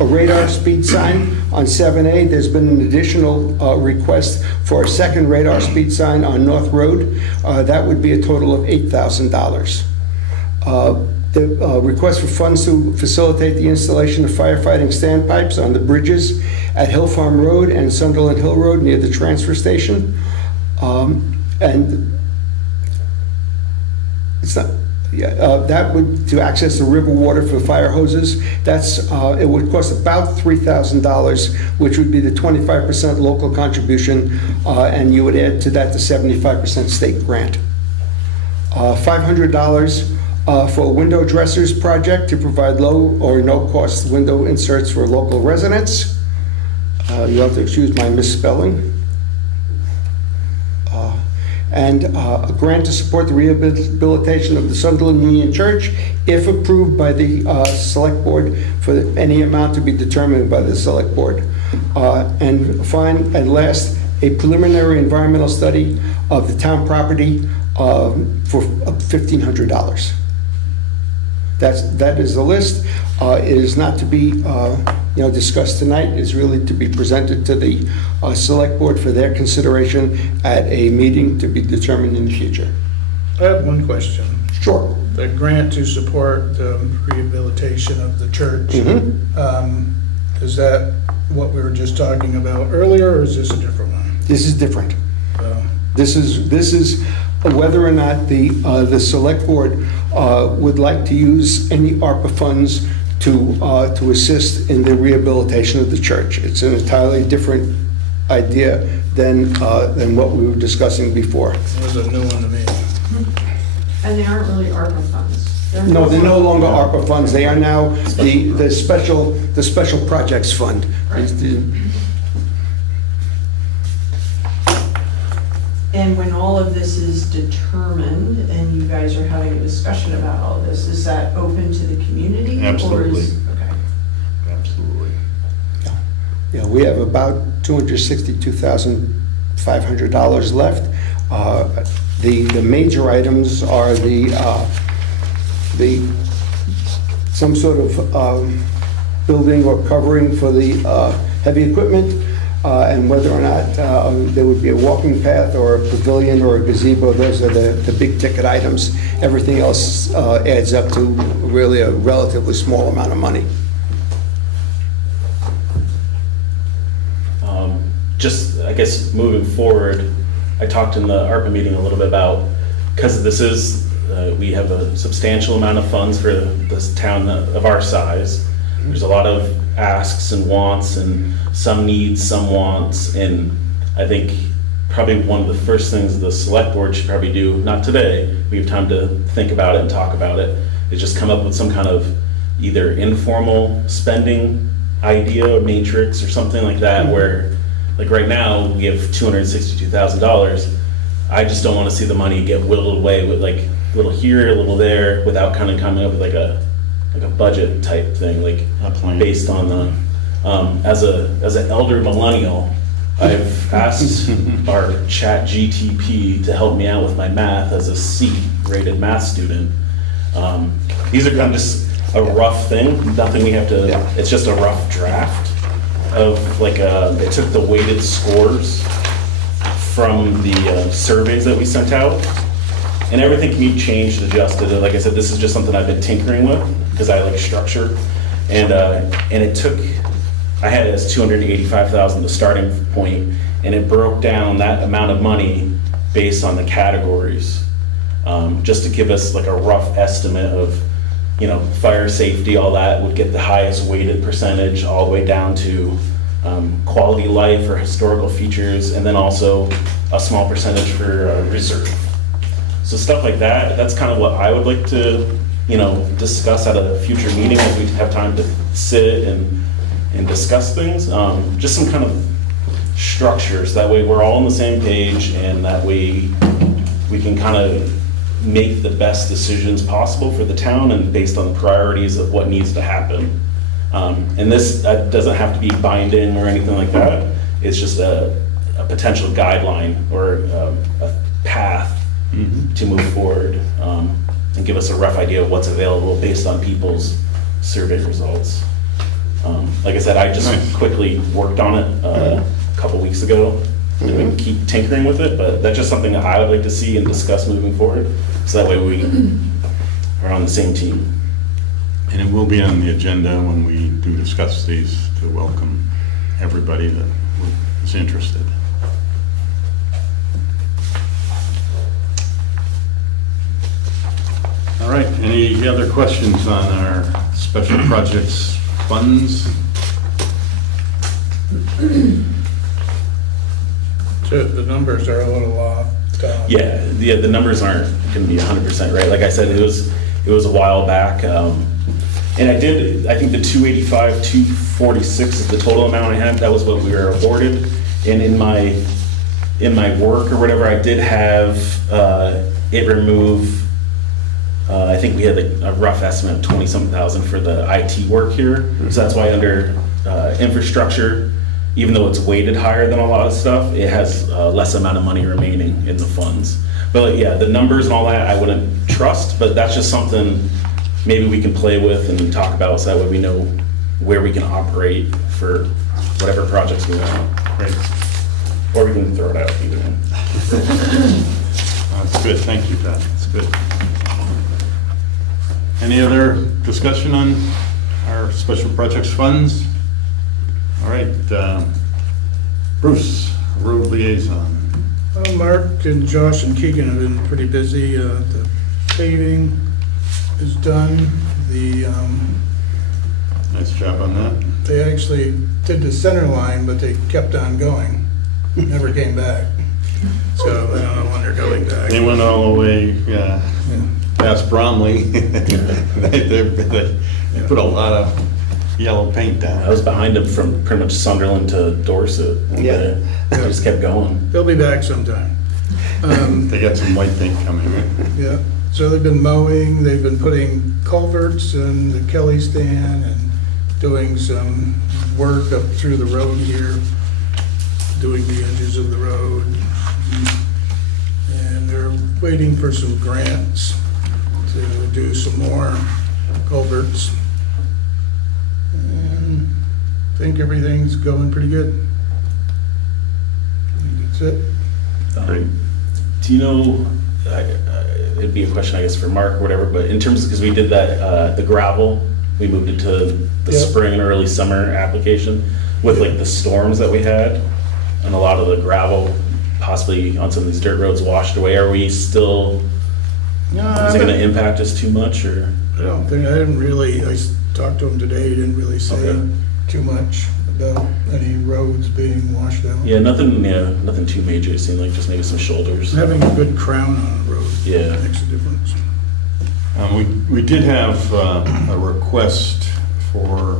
a radar speed sign on 7A. There's been an additional request for a second radar speed sign on North Road. That would be a total of $8,000. The request for funds to facilitate the installation of firefighting standpipes on the bridges at Hill Farm Road and Sunderland Hill Road near the transfer station. And it's not, that would, to access the river water for fire hoses, it would cost about $3,000, which would be the 25% local contribution, and you would add to that the 75% state grant. $500 for a window dressers project to provide low or no-cost window inserts for local residents. You have to excuse my misspelling. And a grant to support the rehabilitation of the Sunderland Union Church, if approved by the Select Board, for any amount to be determined by the Select Board. And last, a preliminary environmental study of the town property for $1,500. That is the list. It is not to be discussed tonight. It is really to be presented to the Select Board for their consideration at a meeting to be determined in the future. I have one question. Sure. The grant to support the rehabilitation of the church, is that what we were just talking about earlier, or is this a different one? This is different. This is whether or not the Select Board would like to use any ARPA funds to assist in the rehabilitation of the church. It's an entirely different idea than what we were discussing before. It was a new one to me. And they aren't really ARPA funds. No, they're no longer ARPA funds. They are now the special projects fund. Right. And when all of this is determined and you guys are having a discussion about all of this, is that open to the community? Absolutely. Okay. Absolutely. Yeah, we have about $262,500 left. The major items are some sort of building or covering for the heavy equipment, and whether or not there would be a walking path or a pavilion or a gazebo. Those are the big ticket items. Everything else adds up to really a relatively small amount of money. Just, I guess, moving forward, I talked in the ARPA meeting a little bit about, because this is, we have a substantial amount of funds for this town of our size. There's a lot of asks and wants, and some needs, some wants, and I think probably one of the first things the Select Board should probably do, not today, we have time to think about it and talk about it, is just come up with some kind of either informal spending idea or matrix or something like that, where, like right now, we have $262,000. I just don't want to see the money get whittled away with like a little here, a little there, without kind of coming up with like a budget type thing, like A plan. based on the, as an elder millennial, I've asked our chat GTP to help me out with my math as a C-rated math student. These are kind of just a rough thing, nothing we have to, it's just a rough draft of like, it took the weighted scores from the surveys that we sent out, and everything can be changed, adjusted. And like I said, this is just something I've been tinkering with because I like structure, and it took, I had it as $285,000 the starting point, and it broke down that amount of money based on the categories, just to give us like a rough estimate of, fire safety, all that would get the highest weighted percentage, all the way down to quality life or historical features, and then also a small percentage for reserve. So stuff like that, that's kind of what I would like to, discuss at a future meeting as we have time to sit and discuss things. Just some kind of structures, that way we're all on the same page, and that way we can kind of make the best decisions possible for the town and based on the priorities of what needs to happen. And this doesn't have to be binding or anything like that. It's just a potential guideline or a path to move forward, and give us a rough idea of what's available based on people's survey results. Like I said, I just quickly worked on it a couple weeks ago, and we keep tinkering with it, but that's just something that I would like to see and discuss moving forward, so that way we are on the same team. And it will be on the agenda when we do discuss these, to welcome everybody that is interested. All right, any other questions on our special projects funds? So the numbers are a little off. Yeah, the numbers aren't gonna be 100% right. Like I said, It was a while back. And I think the 285, 246 is the total amount I had. That was what we were awarded. And in my work or whatever, I did have it remove, I think we had a rough estimate of 20-something thousand for the IT work here. So that's why under infrastructure, even though it's weighted higher than a lot of stuff, it has less amount of money remaining in the funds. But like, yeah, the numbers and all that I wouldn't trust, but that's just something maybe we can play with and talk about, so that way we know where we can operate for whatever projects we want. Great. Or we can throw it out, either one. That's good, thank you, Todd, that's good. Any other discussion on our special projects funds? All right, Bruce, road liaison. Well, Mark and Josh and Keegan have been pretty busy. The paving is done. Nice job on that. They actually did the center line, but they kept on going. Never came back. So I don't know when they're going back. They went all the way Yeah. past Bromley. They put a lot of yellow paint I down. was behind them from pretty much Sunderland to Dorset. And Yeah. They just kept going. They'll be back sometime. They got some white paint coming, right? Yeah, so they've been mowing, they've been putting culverts in the Kelly stand and doing some work up through the road here, doing the edges of the road. And they're waiting for some grants to do some more culverts. And I think everything's going pretty good. I think that's it. Great. Do you know, it'd be a question, I guess, for Mark or whatever, but in terms of, because we did that, the gravel, we moved it to the Yep. spring and early summer application with like the storms that we had and a lot of the gravel possibly on some of these dirt roads washed away. Are we still, No, is it gonna impact us too much, or? I don't think, I didn't really, I talked to him today, he didn't really say Okay. too much about any roads being washed out. Yeah, nothing too major. It seemed like just maybe some shoulders. Having a good crown on a road Yeah. makes a difference. We did have a request for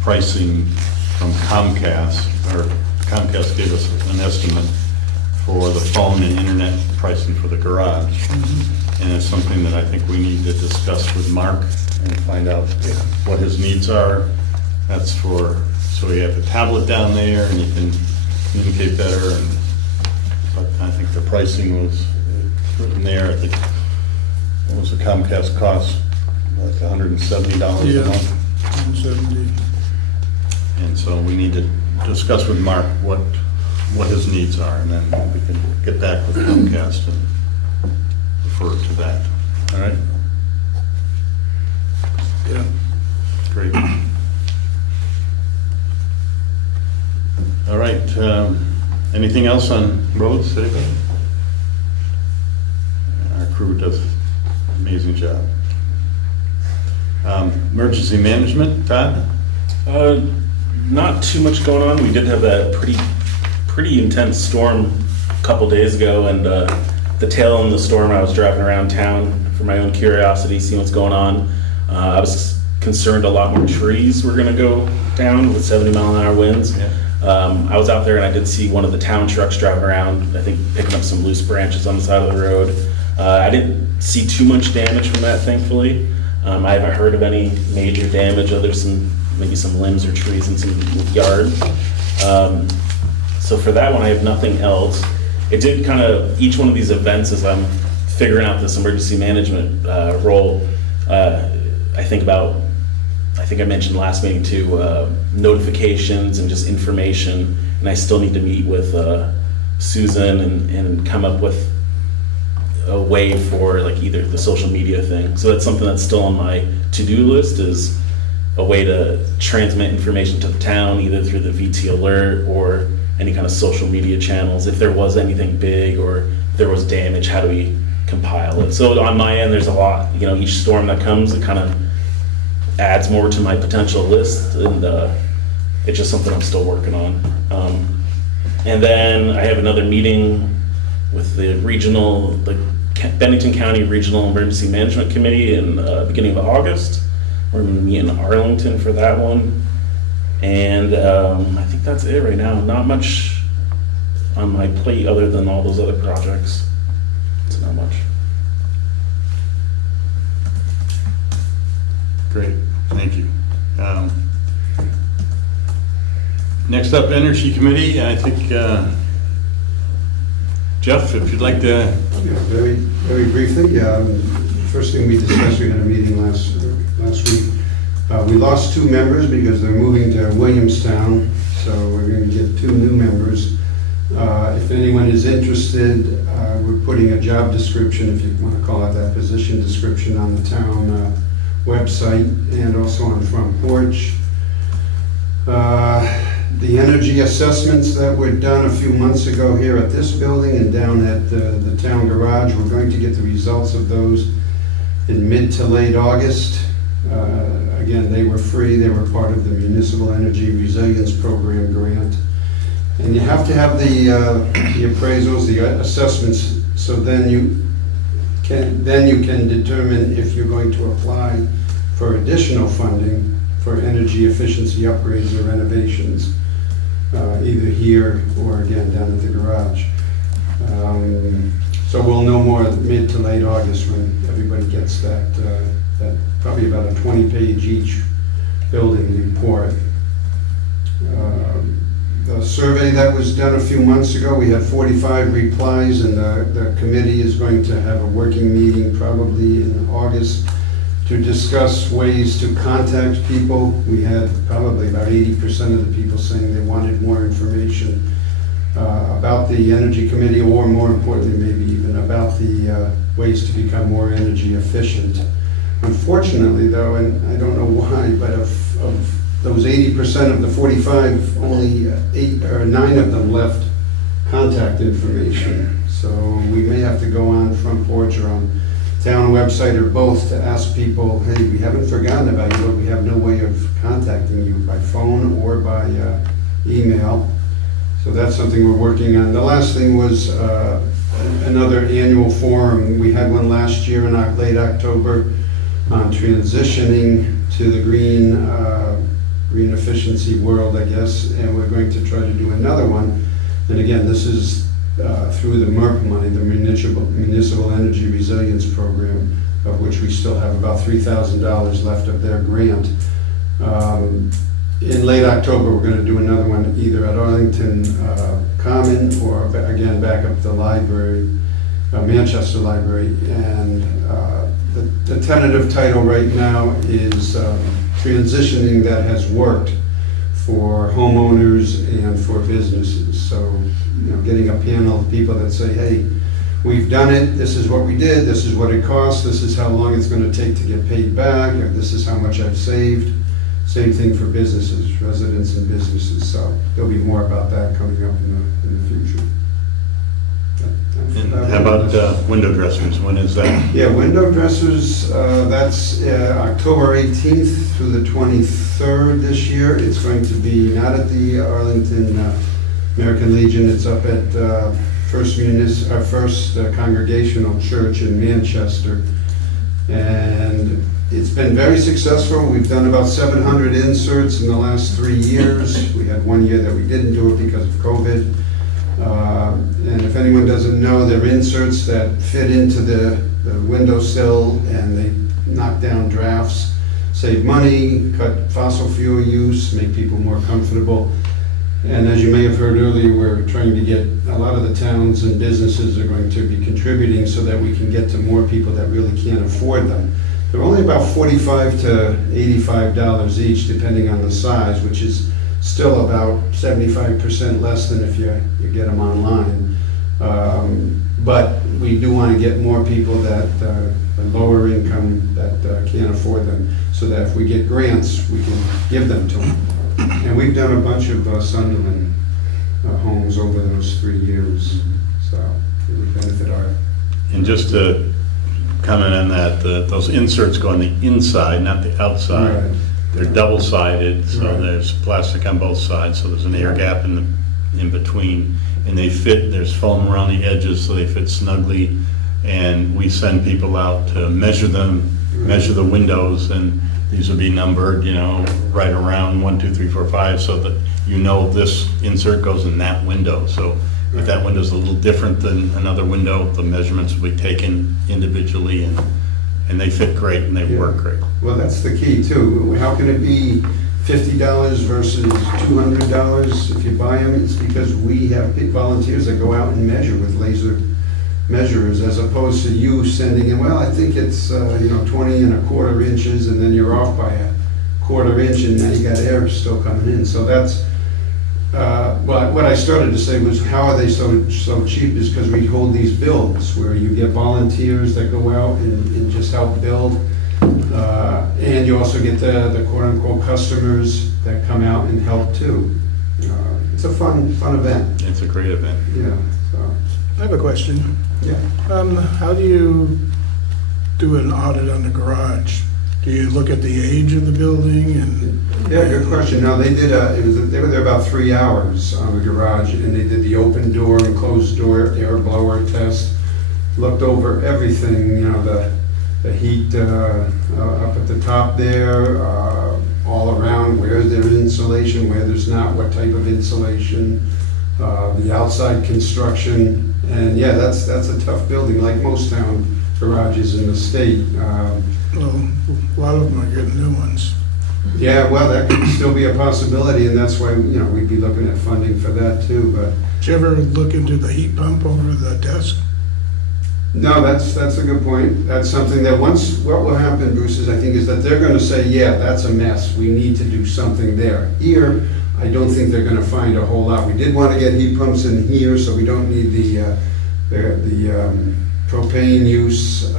pricing from Comcast, or Comcast gave us an estimate for the phone and internet pricing for the garage. And it's something that I think we need to discuss with Mark and find out what his needs are. That's for, so we have a tablet down there and you can communicate better. And but I think the pricing was written there. I think, what was the Comcast cost? Like $170 a Yeah. month. 170. And so we need to discuss with Mark what his needs are, and then we can get back with Comcast and refer to that. All right? Yeah. Great. All right, anything else on roads, anybody? Our crew does an amazing job. Emergency management, Todd? Not too much going on. We did have that pretty intense storm a couple days ago, and the tail end of the storm, I was driving around town for my own curiosity, seeing what's going on. I was concerned a lot more trees were gonna go down with 70-mile-an-hour winds. Yeah. I was out there and I did see one of the town trucks driving around, I think picking up some loose branches on the side of the road. I didn't see too much damage from that, thankfully. I haven't heard of any major damage, other than maybe some limbs or trees in some yard. So for that one, I have nothing else. It did kind of, each one of these events, as I'm figuring out this emergency management role, I think I mentioned last meeting too, notifications and just information, and I still need to meet with Susan and come up with a way for like either the social media thing. So that's something that's still on my to-do list, is a way to transmit information to the town, either through the VT alert or any kind of social media channels. If there was anything big or if there was damage, how do we compile it? So on my end, there's a lot, each storm that comes, it kind of adds more to my potential list, and it's just something I'm still working on. And then I have another meeting with the Bennington County Regional Emergency Management Committee in the beginning of August. We're going to meet in Arlington for that one. And I think that's it right now. Not much on my plate other than all those other projects. It's not much. Great, thank you. Next up, Energy Committee. I think, Jeff, if you'd like to. Yeah, very, very briefly. First thing we discussed, we had a meeting last week. We lost 2 members because they're moving to Williamstown, so we're going to get 2 new members. If anyone is interested, we're putting a job description, if you want to call it that, position description on the town website and also on Front Porch. The energy assessments that were done a few months ago here at this building and down at the town garage, we're going to get the results of those in mid to late August. Again, they were free. They were part of the Municipal Energy Resilience Program grant. And you have to have the appraisals, the assessments, so then you can determine if you're going to apply for additional funding for energy efficiency upgrades or renovations, either here or again down at the garage. So we'll know more mid to late August when everybody gets that probably about a 20-page each building report. The survey that was done a few months ago, we had 45 replies, and the committee is going to have a working meeting probably in August to discuss ways to contact people. We had probably about 80% of the people saying they wanted more information about the Energy Committee, or more importantly, maybe even about the ways to become more energy efficient. Unfortunately, though, and I don't know why, but of those 80% of the 45, only 8 or 9 of them left contact information. So we may have to go on Front Porch or on town website or both to ask people, hey, we haven't forgotten about you, but we have no way of contacting you by phone or by email. So that's something we're working on. The last thing was another annual forum. We had one last year in late October on transitioning to the green efficiency world, I guess, and we're going to try to do another one. And again, this is through the MERP money, the Municipal Energy Resilience Program, of which we still have about $3,000 left of their grant. In late October, we're going to do another one either at Arlington Common or again back up the library, Manchester Library. And the tentative title right now is Transitioning That Has Worked for Homeowners and for Businesses. So, getting a panel of people that say, hey, we've done it, this is what we did, this is what it costs, this is how long it's going to take to get paid back, or this is how much I've saved. Same thing for businesses, residents and businesses. So there'll be more about that coming up in the future. And how about window dressers? When is that? Yeah, window dressers, that's October 18th through the 23rd this year. It's going to be not at the Arlington American Legion, it's up at First Congregational Church in Manchester. And it's been very successful. We've done about 700 inserts in the last 3 years. We had 1 year that we didn't do it because of COVID. And if anyone doesn't know, they're inserts that fit into the windowsill and they knock down drafts, save money, cut fossil fuel use, make people more comfortable. And as you may have heard earlier, we're trying to get a lot of the towns and businesses are going to be contributing so that we can get to more people that really can't afford them. They're only about $45 to $85 each, depending on the size, which is still about 75% less than if you get them online. But we do want to get more people that are lower income that can't afford them, so that if we get grants, we can give them to them. And we've done a bunch of Sunderland homes over those 3 years, so it would benefit our... And just to comment on that, those inserts go on the inside, not the outside. Right. They're double-sided, so Right. there's plastic on both sides, so there's an air gap in between, and they fit. There's foam around the edges, so they fit snugly And we send people out to measure them, measure the windows, and these would be numbered, you know, right around 1, 2, 3, 4, 5, so that you know this insert goes in that window. So if that window's a little different than another window, the measurements will be taken individually, and they fit great and they work great. Well, that's the key too. How can it be $50 versus $200 if you buy them? It's because we have volunteers that go out and measure with laser measurers, as opposed to you sending in, well, I think it's, 20 1/4 inches, and then you're off by a 1/4 inch, and then you got air still coming in. So that's, well, what I started to say was, how are they so cheap, is because we hold these builds where you get volunteers that go out and just help build. And you also get the quote-unquote customers that come out and help too. It's a fun event. It's a great event. Yeah, so, I have a question. yeah. How do you do an audit on the garage? Do you look at the age of the building and? Yeah, good question. No, they did, they were there about 3 hours on the garage, and they did the open door and closed door air blower test, looked over everything, the heat up at the top there, all around, where there's insulation, where there's not, what type of insulation, the outside construction, and yeah, that's a tough building, like most town garages in the state. Well, a lot of them are getting new ones. Yeah, well, that could still be a possibility, and that's why, we'd be looking at funding for that too, but. Did you ever look into the heat pump over the desk? No, that's a good point. That's something that what will happen, Bruce, is I think is that they're gonna say, yeah, that's a mess, we need to do something there. Here, I don't think they're gonna find a whole lot. We did wanna get heat pumps in here, so we don't need the propane use,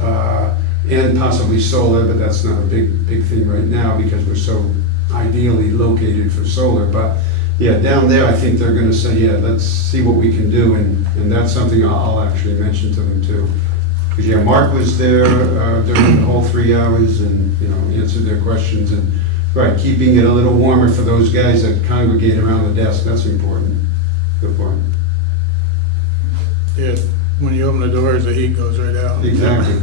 and possibly solar, but that's not a big thing right now because we're so ideally located for solar. But yeah, down there, I think they're gonna say, yeah, let's see what we can do, and that's something I'll actually mention to them too. Because yeah, Mark was there during the whole 3 hours and, answered their questions, and right, keeping it a little warmer for those guys that congregate around the desk, that's important. Good point. Yeah, when you open the doors, the heat goes right out. Exactly.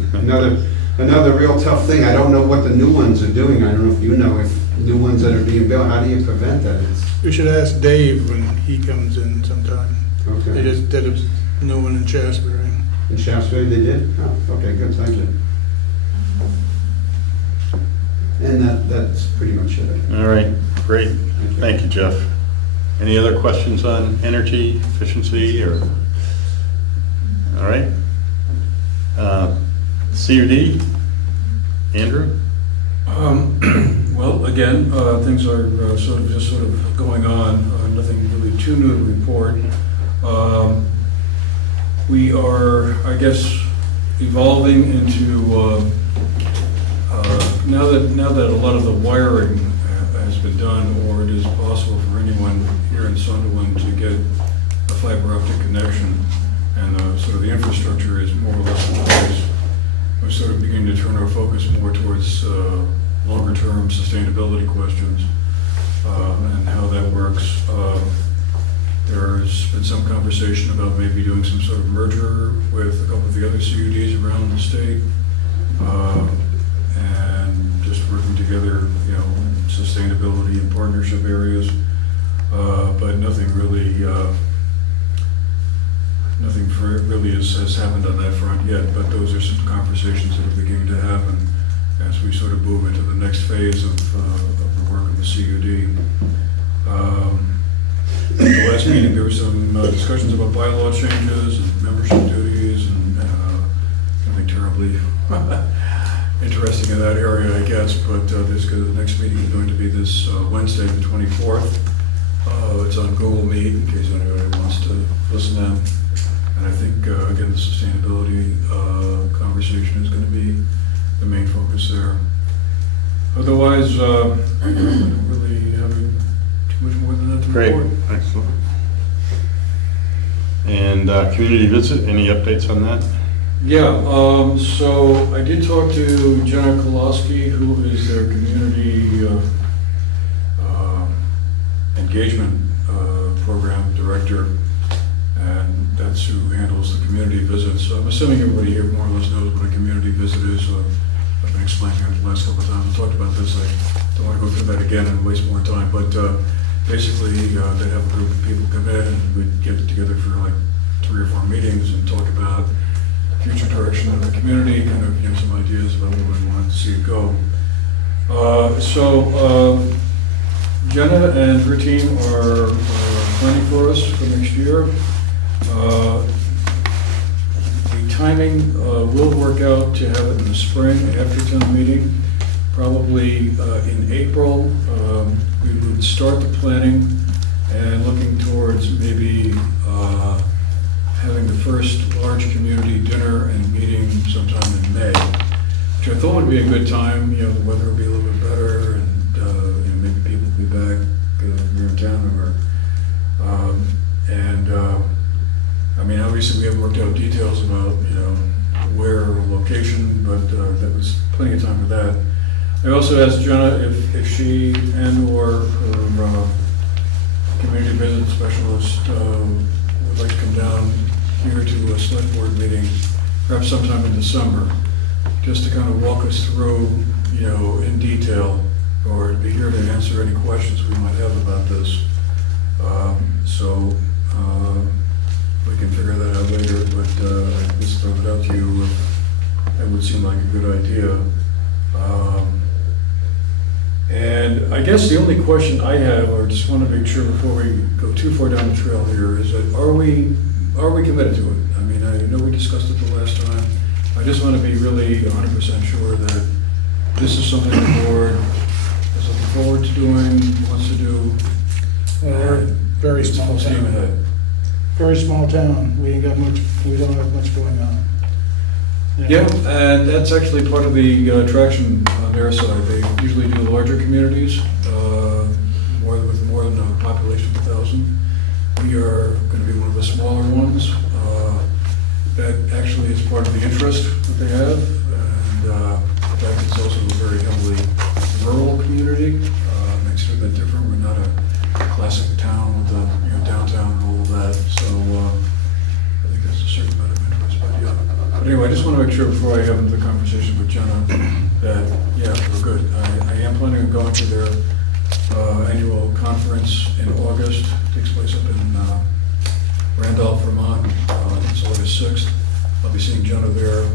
Another real tough thing, I don't know what the new ones are doing. I don't know if you know, if new ones that are being built, how do you prevent that? You should ask Dave when he comes in sometime. They Okay. just did a new one in Shasbury. In Shaftesbury they did? Oh, okay, good, thank you. And that's pretty much it. All right, great. Thank you, Jeff. Any other questions on energy efficiency or? All right. CUD, Andrew? Well, again, things are sort of going on, nothing really too new to report. We are, I guess, evolving into, now that a lot of the wiring has been done, or it is possible for anyone here in Sunderland to get a fiber optic connection, and sort of the infrastructure is more or less in place, we're sort of beginning to turn our focus more towards longer-term sustainability questions and how that works. There's been some conversation about maybe doing some sort of merger with a couple of the other CUDs around the state and just working together, in sustainability and partnership areas, but nothing really has happened on that front yet, but those are some conversations that are beginning to happen as we sort of move into the next phase of the work of the CUD. At the last meeting, there were some discussions about bylaw changes and membership duties and nothing terribly interesting in that area, I guess, but the next meeting is going to be this Wednesday, the 24th. It's on Google Meet in case anybody wants to listen in. And I think, again, the sustainability conversation is going to be the main focus there. Otherwise, I don't really have too much more than that to Great, report. excellent. And community visit, any updates on that? Yeah, so I did talk to Jenna Koloski, who is their community engagement program director, and that's that's who handles the community visits. I'm assuming everybody here more or less knows what a community visit is. I've been explaining it the last couple of times. I talked about this. I don't want to go through that again and waste more time. But basically, they'd have a group of people come in and we'd get together for like 3 or 4 meetings and talk about future direction of the community, kind of some ideas about where we want to see it go. Jenna and her team are planning for us for next year. The timing will work out to have it in the spring after town meeting, probably in April. We would start the planning and looking towards maybe having the first large community dinner and meeting sometime in May, which I thought would be a good time. The weather would be a little bit better, and maybe people will be back here in town. I mean, obviously we haven't worked out details about where or location, but that was plenty of time for that. I also asked Jenna if she and/or her community visit specialist would like to come down here to a select board meeting, perhaps sometime in December, just to kind of walk us through, in detail, or to be here to answer any questions we might have about this. So we can figure that out later, but I just throw it out to you. That would seem like a good idea. And I guess the only question I have, or just want to make sure before we go too far down the trail here, is that are we committed to it? I mean, I know we discussed it the last time. I just want to be really 100% sure that this is something the board is looking forward to doing, wants to do. We're very It's small full steam town. ahead. Very small town. We don't have much going on. Yeah, and that's actually part of the attraction on their side. They usually do larger communities, with more than a population of 1,000. We are going to be one of the smaller ones. That actually is part of the interest that they have, and in fact, it's also a very heavily rural community. Makes it a bit different. We're not a classic town with the downtown and all of that. So I think there's a certain amount of interest. But anyway, I just want to make sure before I have the conversation with Jenna that we're good. I am planning on going to their annual conference in August. It takes place up in Randolph, Vermont. It's August 6th. I'll be seeing Jenna there.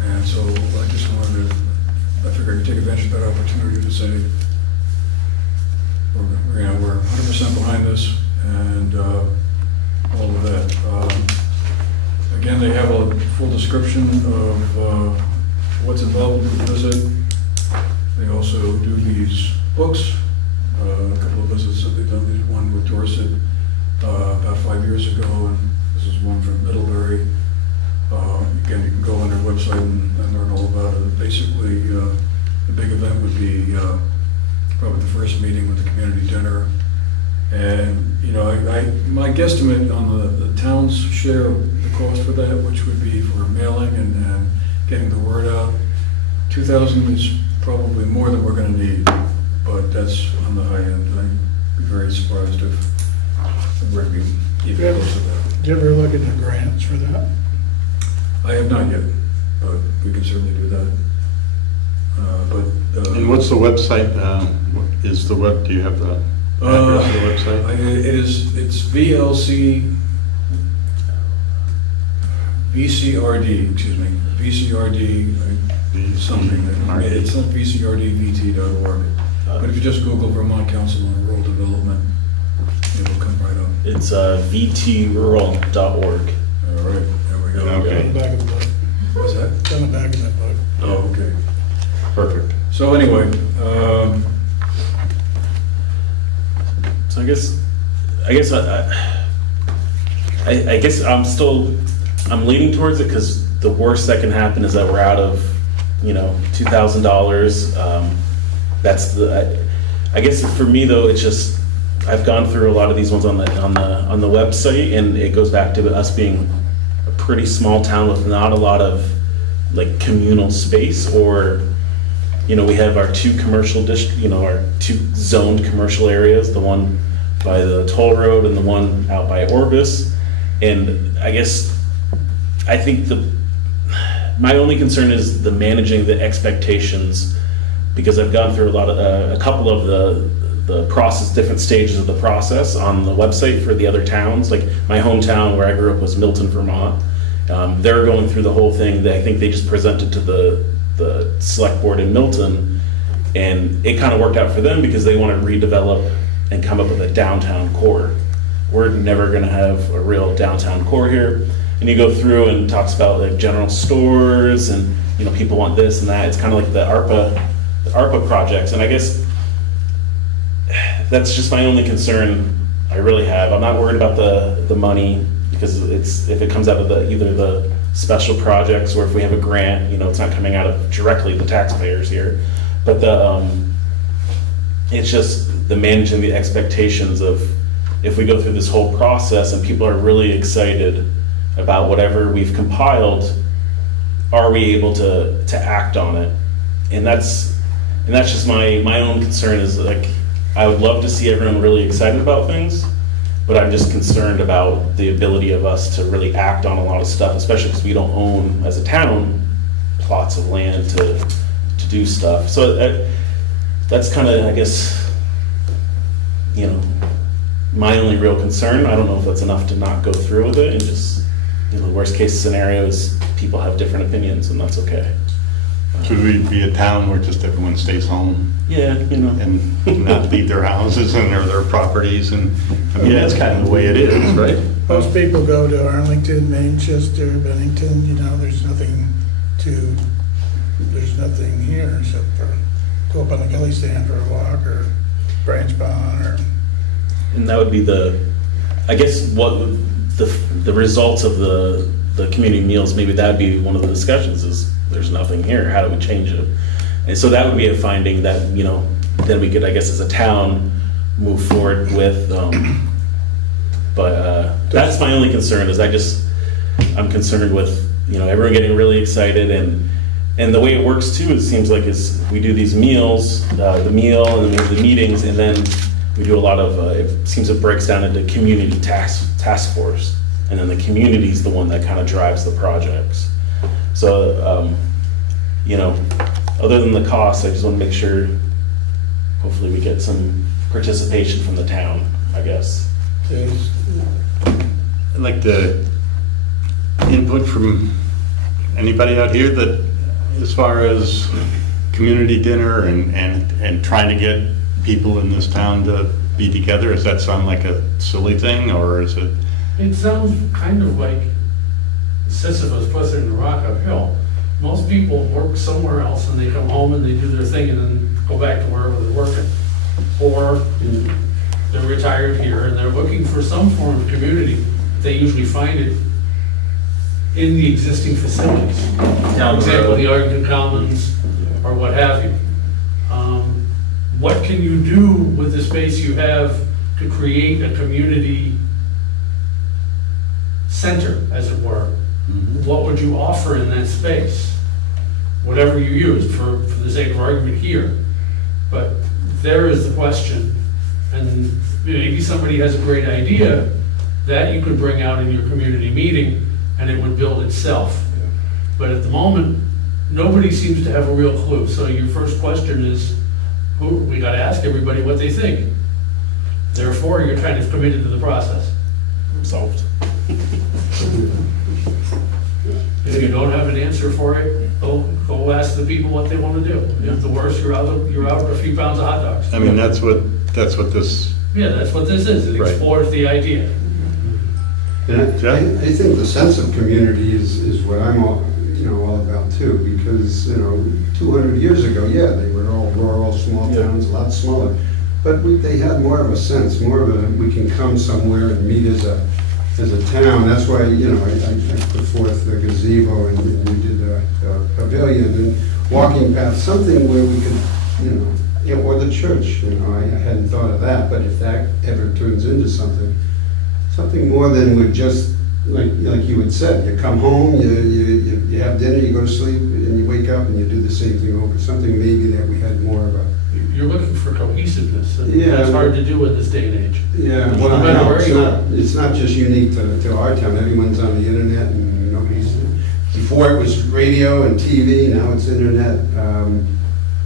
And so I just wanted to, I figured I'd take advantage of that opportunity to say, we're 100% behind this and all of that. Again, they have a full description of what's involved with the visit. They also do these books, a couple of visits that they've done. There's one with Dorset about 5 years ago, and this is one from Middlebury. Again, you can go on their website and learn all about it. Basically, the big event would be probably the first meeting with the community dinner. And, my guesstimate on the town's share of the cost for that, which would be for mailing and getting the word out, $2,000 is probably more than we're going to need, but that's on the high end. I'd be very surprised if we're going to be even close to that. Did you ever look at the grants for that? I have not yet, but we can certainly do that. And what's the website? Do you have the address of the website? It's VCRD, something. It's not VCRDVT.org. But if you just Google Vermont Council on Rural Development, it will come right up. It's vtrural.org. All right, there we go. Okay. On the back of the book. What's that? It's on the back of that book. Oh, okay. Perfect. So anyway, So I guess I'm leaning towards it because the worst that can happen is that we're out of, $2,000. I guess for me though, it's just, I've gone through a lot of these ones on the website, and it goes back to us being a pretty small town with not a lot of like communal space, or we have our two commercial our two zoned commercial areas, the one by the toll road and the one out by Orbis. And I guess, I think my only concern is the managing the expectations, because I've gone through a couple of the process, different stages of the process on the website for the other towns. Like my hometown where I grew up was Milton, Vermont. They're going through the whole thing. I think they just presented to the select board in Milton, and it kind of worked out for them because they want to redevelop and come up with a downtown core. We're never going to have a real downtown core here. And you go through and it talks about like general stores and, you know, people want this and that. It's kind of like the ARPA projects. And I guess that's just my only concern I really have. I'm not worried about the money, because if it comes out of either the special projects or if we have a grant, you know, it's not coming out of directly the taxpayers here. But it's just the managing the expectations of, if we go through this whole process and people are really excited about whatever we've compiled, are we able to act on it? And that's just my own concern, is like, I would love to see everyone really excited about things, but I'm just concerned about the ability of us to really act on a lot of stuff, especially because we don't own, as a town, plots of land to do stuff. So that's kind of, I guess, you know, my only real concern. I don't know if that's enough to not go through with it, and just, you know, the worst case scenario is people have different opinions, and that's okay. Should we be a town where just everyone stays home Yeah, you know. and not leave their houses and their properties? And I mean, that's kind of the way it is, right? Most people go to Arlington, Manchester, Bennington, you know, there's nothing here except for go up on the gully stand for a walk, or Branch Pond, or... And that would be I guess what the results of the community meals, maybe that'd be one of the discussions, is there's nothing here, how do we change it? And so that would be a finding that, you know, then we could, I guess, as a town, move forward with. But that's my only concern, is I'm concerned with, you know, everyone getting really excited, and the way it works too, it seems like, is we do these meals, the meal, and then we have the meetings, and then we do a lot of, it seems it breaks down into community task force, and then the community's the one that kind of drives the projects. So, you know, other than the cost, I just want to make sure, hopefully we get some participation from the town, I guess. I'd like the input from anybody out here that, as far as community dinner and trying to get people in this town to be together, does that sound like a silly thing, or is it? It sounds kind of like Sisyphus pushing the rock uphill. Most people work somewhere else and they come home and they do their thing and then go back to wherever they're working. Or they're retired here and they're looking for some form of community. They usually find it in the existing facilities. For example, the Arlington Commons or what have you. What can you do with the space you have to create a community center, as it were? What would you offer in that space? Whatever you use, for the sake of argument here. But there is the question. And maybe somebody has a great idea that you could bring out in your community meeting and it would build itself. But at the moment, nobody seems to have a real clue. So your first question is, we got to ask everybody what they think. Therefore, you're kind of committed to the process. Solved. If you don't have an answer for it, go ask the people what they want to do. If the worst, you're out a few pounds of hot dogs. I mean, that's what this. Yeah, that's what this is. It Right. explores the idea. And I think the sense of community is what I'm all about too, because, 200 years ago, yeah, they were all rural, small towns, a lot smaller. But they had more of a sense, we can come somewhere and meet as a town. That's why, I put forth the gazebo and we did the pavilion and walking path, something where we could, or the church, I hadn't thought of that, but if that ever turns into something more than would just, like you had said, you come home, you have dinner, you go to sleep, and you wake up and you do the same thing over. Something maybe that we had more of you're looking for cohesiveness, and Yeah. that's hard to do in this day and age. Yeah, No well, matter no, where it's you not, it's not just unique to our town, everyone's on the internet and nobody's, before it was radio and TV, now it's internet.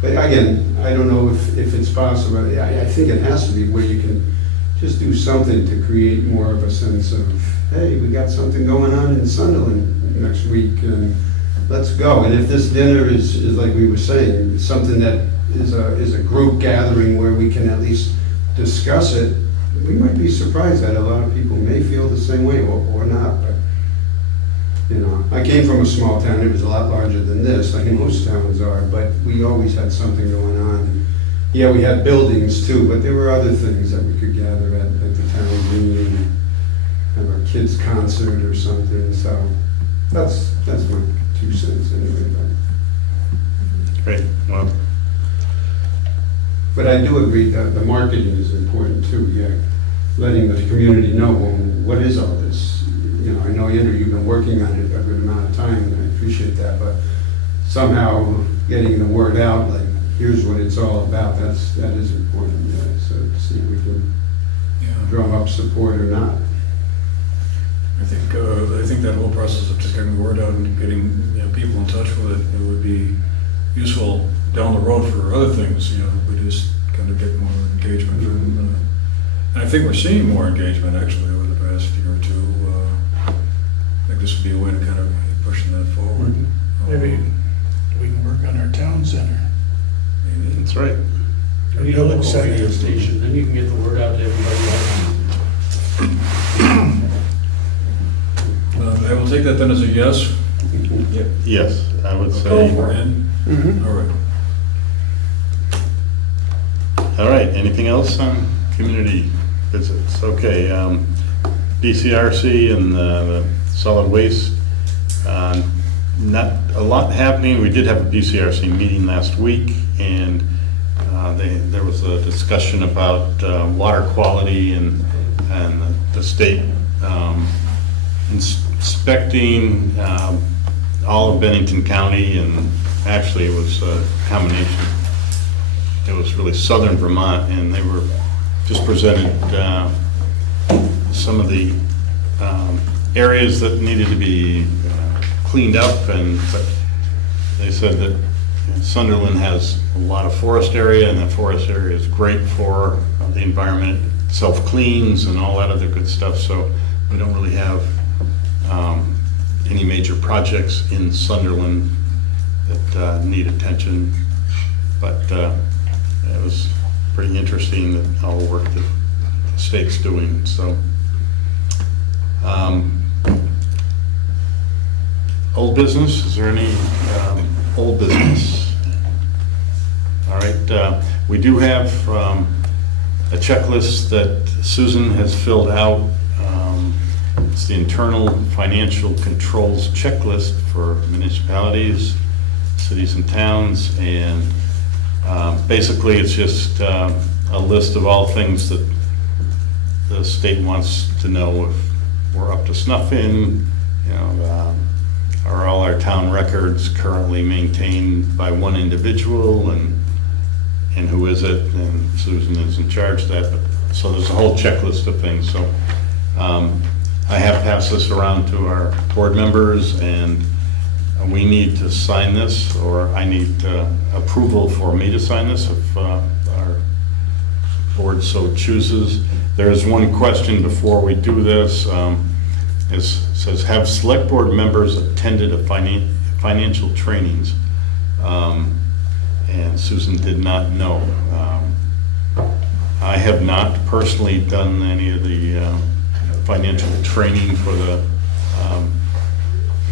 But again, I don't know if it's possible, I think it has to be where you can just do something to create more of a sense of, hey, we got something going on in Sunderland next week, and let's go. And if this dinner is like we were saying, something that is a group gathering where we can at least discuss it, we might be surprised that a lot of people may feel the same way or not. But, you know, I came from a small town, it was a lot larger than this, like most towns are, but we always had something going on. Yeah, we had buildings too, but there were other things that we could gather at the town reunion, have our kids' concert or something, so that's my 2 cents anyway. Great, well, But I do agree that the marketing is important too, yeah. Letting the community know, well, what is all this? You know, I know, Andrew, you've been working on it a good amount of time, and I appreciate that, but somehow getting the word out, like, here's what it's all about, that is important, yeah. So see if we can Yeah. drum up support or not. I think that whole process of just getting the word out and getting, you know, people in touch with it would be useful down the road for other things, you know, we just kind of get more engagement from, and I think we're seeing more engagement actually over the past year or two. I think this would be a way to kind of keep pushing that forward. Maybe we can work on our town center. Maybe. that's right. Our You need a building local center. radio station, then you can get the word out to everybody else. I will take that then as a yes. Yes, I would Go say. for it. All right. All right, anything else on community visits? Okay, BCRC and the solid waste, not a lot happening. We did have a BCRC meeting last week, and there was a discussion about water quality and the state inspecting all of Bennington County, and actually it was a combination. It was really southern Vermont, and they were just presented some of the areas that needed to be cleaned up, and they said that Sunderland has a lot of forest area, and that forest area is great for the environment. It self-cleans and all that other good stuff, so we don't really have any major projects in Sunderland that need attention, but it was pretty interesting that all the work that the state's doing, so. Old business, is there any old business? All right, we do have a checklist that Susan has filled out. It's the internal financial controls checklist for municipalities, cities and towns, and basically it's just a list of all things that the state wants to know if we're up to snuff in, you know, are all our town records currently maintained by one individual, and who is it, and Susan is in charge of that. But, so there's a whole checklist of things. So I have passed this around to our board members, and we need to sign this, or I need approval for me to sign this if our board so chooses. There's one question before we do this. It says, have select board members attended a financial trainings? And Susan did not know. I have not personally done any of the financial training for the,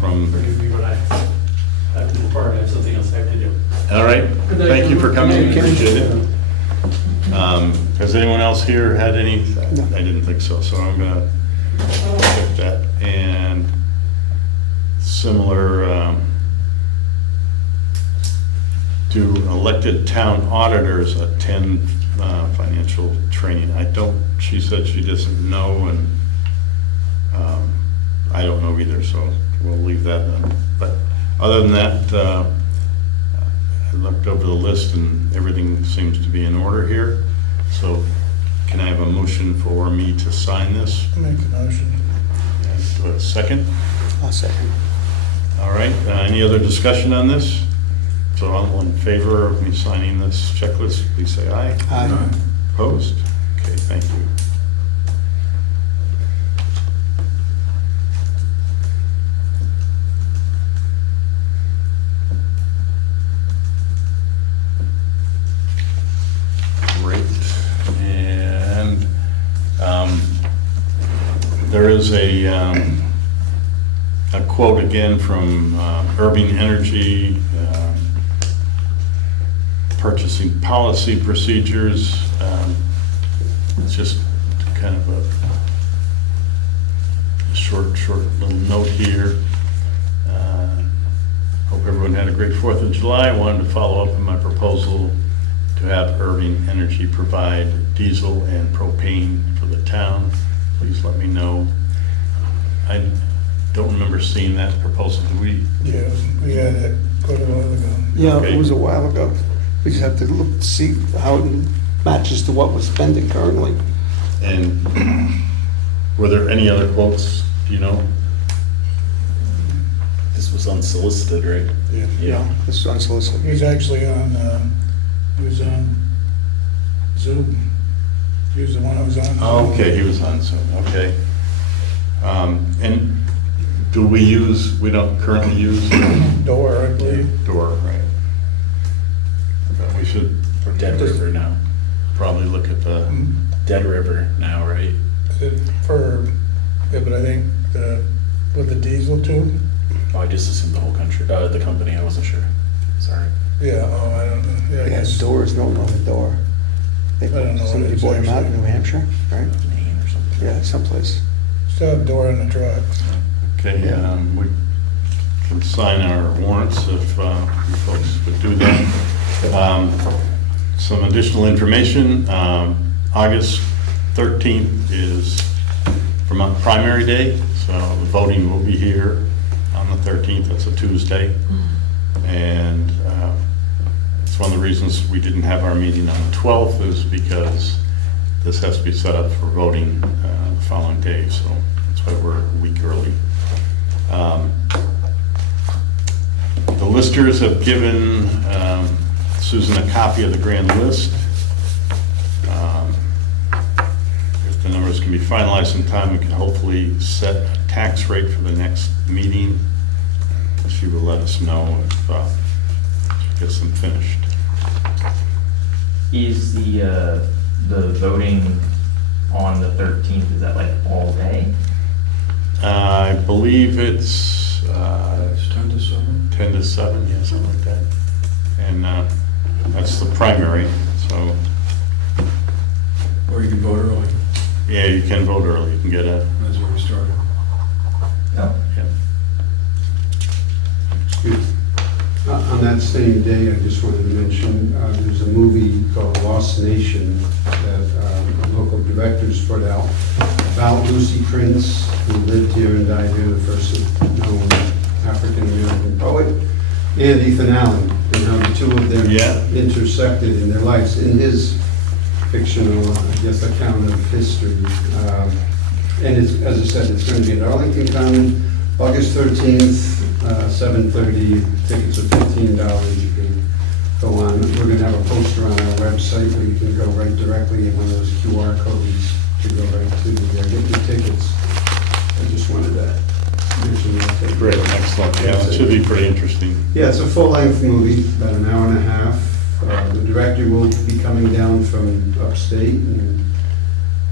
from. Forgive me, but I have to depart, I have something else I have to do. All right, Good night, thank you for coming, Ken. appreciate it. Has anyone else here had any? I didn't think so, so I'm gonna check that. And similar, do elected town auditors attend financial training? I don't, she said she doesn't know, and I don't know either, so we'll leave that then. But other than that, looked over the list and everything seems to be in order here. So can I have a motion for me to sign this? Make a motion. And do a second? I'll second. All right, any other discussion on this? So all in favor of me signing this checklist, please say aye. Aye. Opposed? Okay, thank you. Great. And there is a quote again from Irving Energy, purchasing policy procedures. It's just kind of a short little note here. Hope everyone had a great 4th of July. I wanted to follow up on my proposal to have Irving Energy provide diesel and propane for the town. Please let me know. I don't remember seeing that proposal. Do we? Yeah, we had it quite a while ago. Yeah, Okay. it was a while ago. We just have to look to see how it matches to what we're spending currently. And were there any other quotes, do you know? This was unsolicited, right? Yeah. This is unsolicited. He was actually on, he was on Zoom. He was the one I was on. Zoom. Oh, okay, he was on Zoom, okay. And do we don't currently use Door, I believe. Door, right? But we should Or Dead River now. probably look at the, Dead River now, right? For, yeah, but I think with the diesel too, Oh, I just assumed the whole country, the company, I wasn't sure. Sorry. yeah, oh, I don't know, yeah, I Yeah, guess. Doors, no Door. They, I don't know what somebody it is bought them out in actually. New Hampshire, right? Maine or something. Yeah, someplace. Still have door in the truck. okay, we can sign our warrants if you folks would do that. Some additional information, August 13th is Vermont Primary Day, so the voting will be here on the 13th, that's a Tuesday. And it's one of the reasons we didn't have our meeting on the 12th is because this has to be set up for voting the following day, so that's why we're a week early. The listers have given Susan a copy of the grand list. If the numbers can be finalized in time, we can hopefully set a tax rate for the next meeting. She will let us know if she gets them finished. Is the voting on the 13th, is that like all day? I believe it's It's 10 to 7. 10 to 7, yeah, something like that. And that's the primary, so, Or you can vote early. yeah, you can vote early. You can get a, That's where we started. No. yeah. On that same day, I just wanted to mention, there's a movie called Lost Nation that local directors put out about Lucy Prince, who lived here and died here, the first known African-American poet, and Ethan Allen, and how the two of them Yeah. intersected in their lives in his fictional, I guess, account of history. And it's, as I said, it's going to be at Arlington Common, August 13th, 7:30. Tickets are $15. You can go on. We're going to have a poster on our website where you can go right directly in one of those QR codes to go right to get your tickets. I just wanted to mention that. Great, excellent. Yeah, it should be pretty interesting. Yeah, it's a full-length movie, about an hour and a half. The director will be coming down from upstate and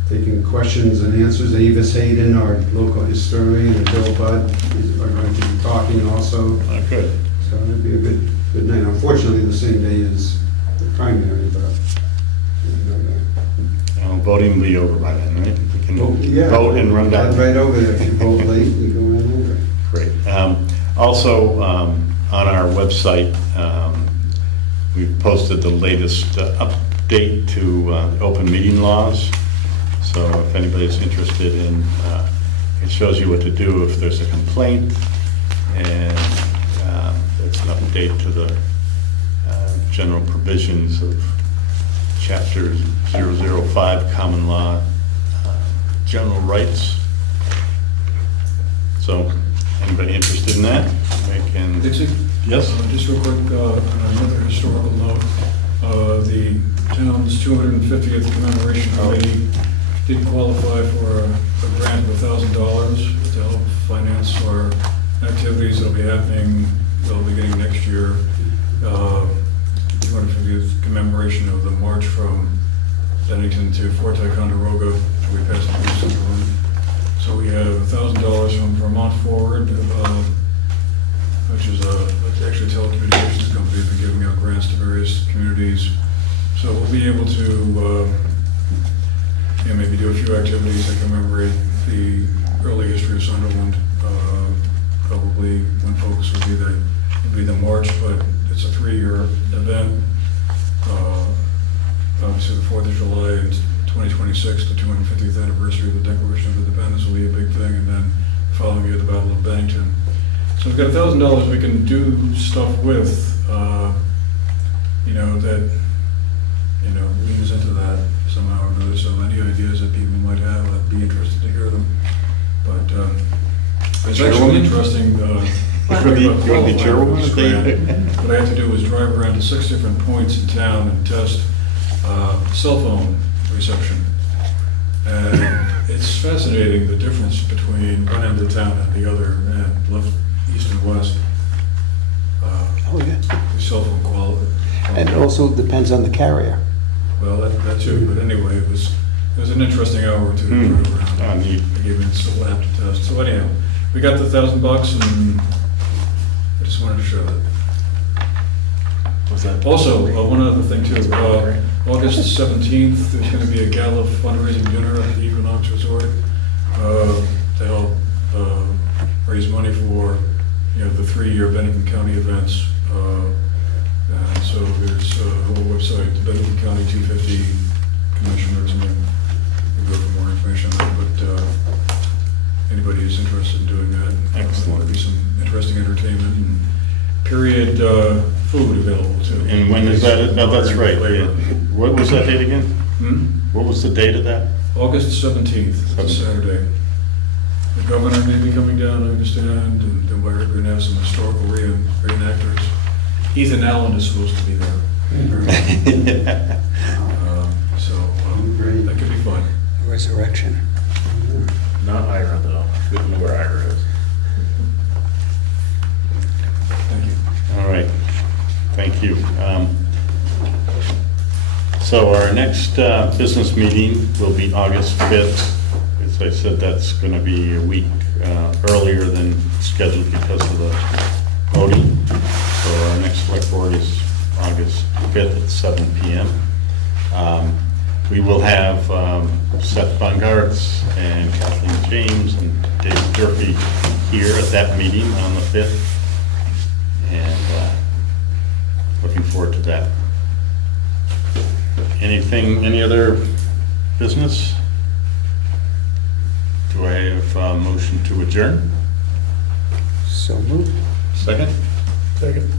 taking questions and answers. Avis Hayden, our local historian, and Bill Budd are going to be talking also. Good. So it'll be a good night. Unfortunately, the same day as the primary, but you know that. Voting will be over by then, right? We can Yeah, vote and run down. Right over there. If you vote late, you go in over. Great. Also, on our website, we've posted the latest update to open meeting laws. So if anybody's interested in, it shows you what to do if there's a complaint, and it's an update to the general provisions of Chapter 005 Common Law, General Rights. So, anybody interested in that? They can. Dixie? Yes? Just real quick, on another historical note, the town's 250th commemoration committee did qualify for a grant of $1,000 to help finance our activities that'll be happening, they'll be beginning next year. 250th commemoration of the march from Bennington to Fort Ticonderoga, we passed through Sunderland. So we have $1,000 from Vermont Forward, which is actually a telecommunications company that's been giving out grants to various communities. So we'll be able to maybe do a few activities that commemorate the early history of Sunderland. Probably one focus would be the march, but it's a 3-year event. Obviously, the 4th of July in 2026, the 250th anniversary of the Declaration of Independence will be a big thing, and then the following year, the Battle of Bennington. So we've got $1,000 we can do stuff with, that, leans into that somehow or another. So any ideas that people might have, I'd be interested to hear them. But it's actually interesting. You want to be chairwoman? What I had to do was drive around to 6 different points in town and test cell phone reception. And it's fascinating the difference between one end of town and the other, and left, east and west. The cell phone quality. And it also depends on the carrier. Well, that too, but anyway, it was an interesting hour or two to drive around. Ah, neat. I gave it a lap to test. So anyhow, we got the $1,000 and I just wanted to share that. Was that? Also, one other thing too, August 17th, there's going to be a gala fundraising dinner at the Equinox Resort to help raise money for, the 3-year Bennington County events. And so there's a whole website, the Bennington County 250 Commissioners, and then you go for more information on that. But anybody who's interested in doing that, Excellent. There'll be some interesting entertainment and period food available too. And when is that? No, that's right. Flavor. What was that date again? Hmm? What was the date of that? August 17th, it's a Saturday. The governor may be coming down, I understand, and then we're going to have some historical reenactors. Ethan Allen is supposed to be there. So that could be fun. Resurrection. Not Ira, though. We don't know where Ira is. Thank you. All right, thank you. So our next business meeting will be August 5th. As I said, that's going to be a week earlier than scheduled because of the voting. So our next select board is August 5th at 7 p.m. We will have Seth Bungartz and Kathleen James and David Durfee here at that meeting on the 5th. And looking forward to that. Any other business? Do I have a motion to adjourn? So moved. Second? Second.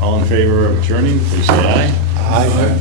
All in favor of adjourning, please say aye. Aye.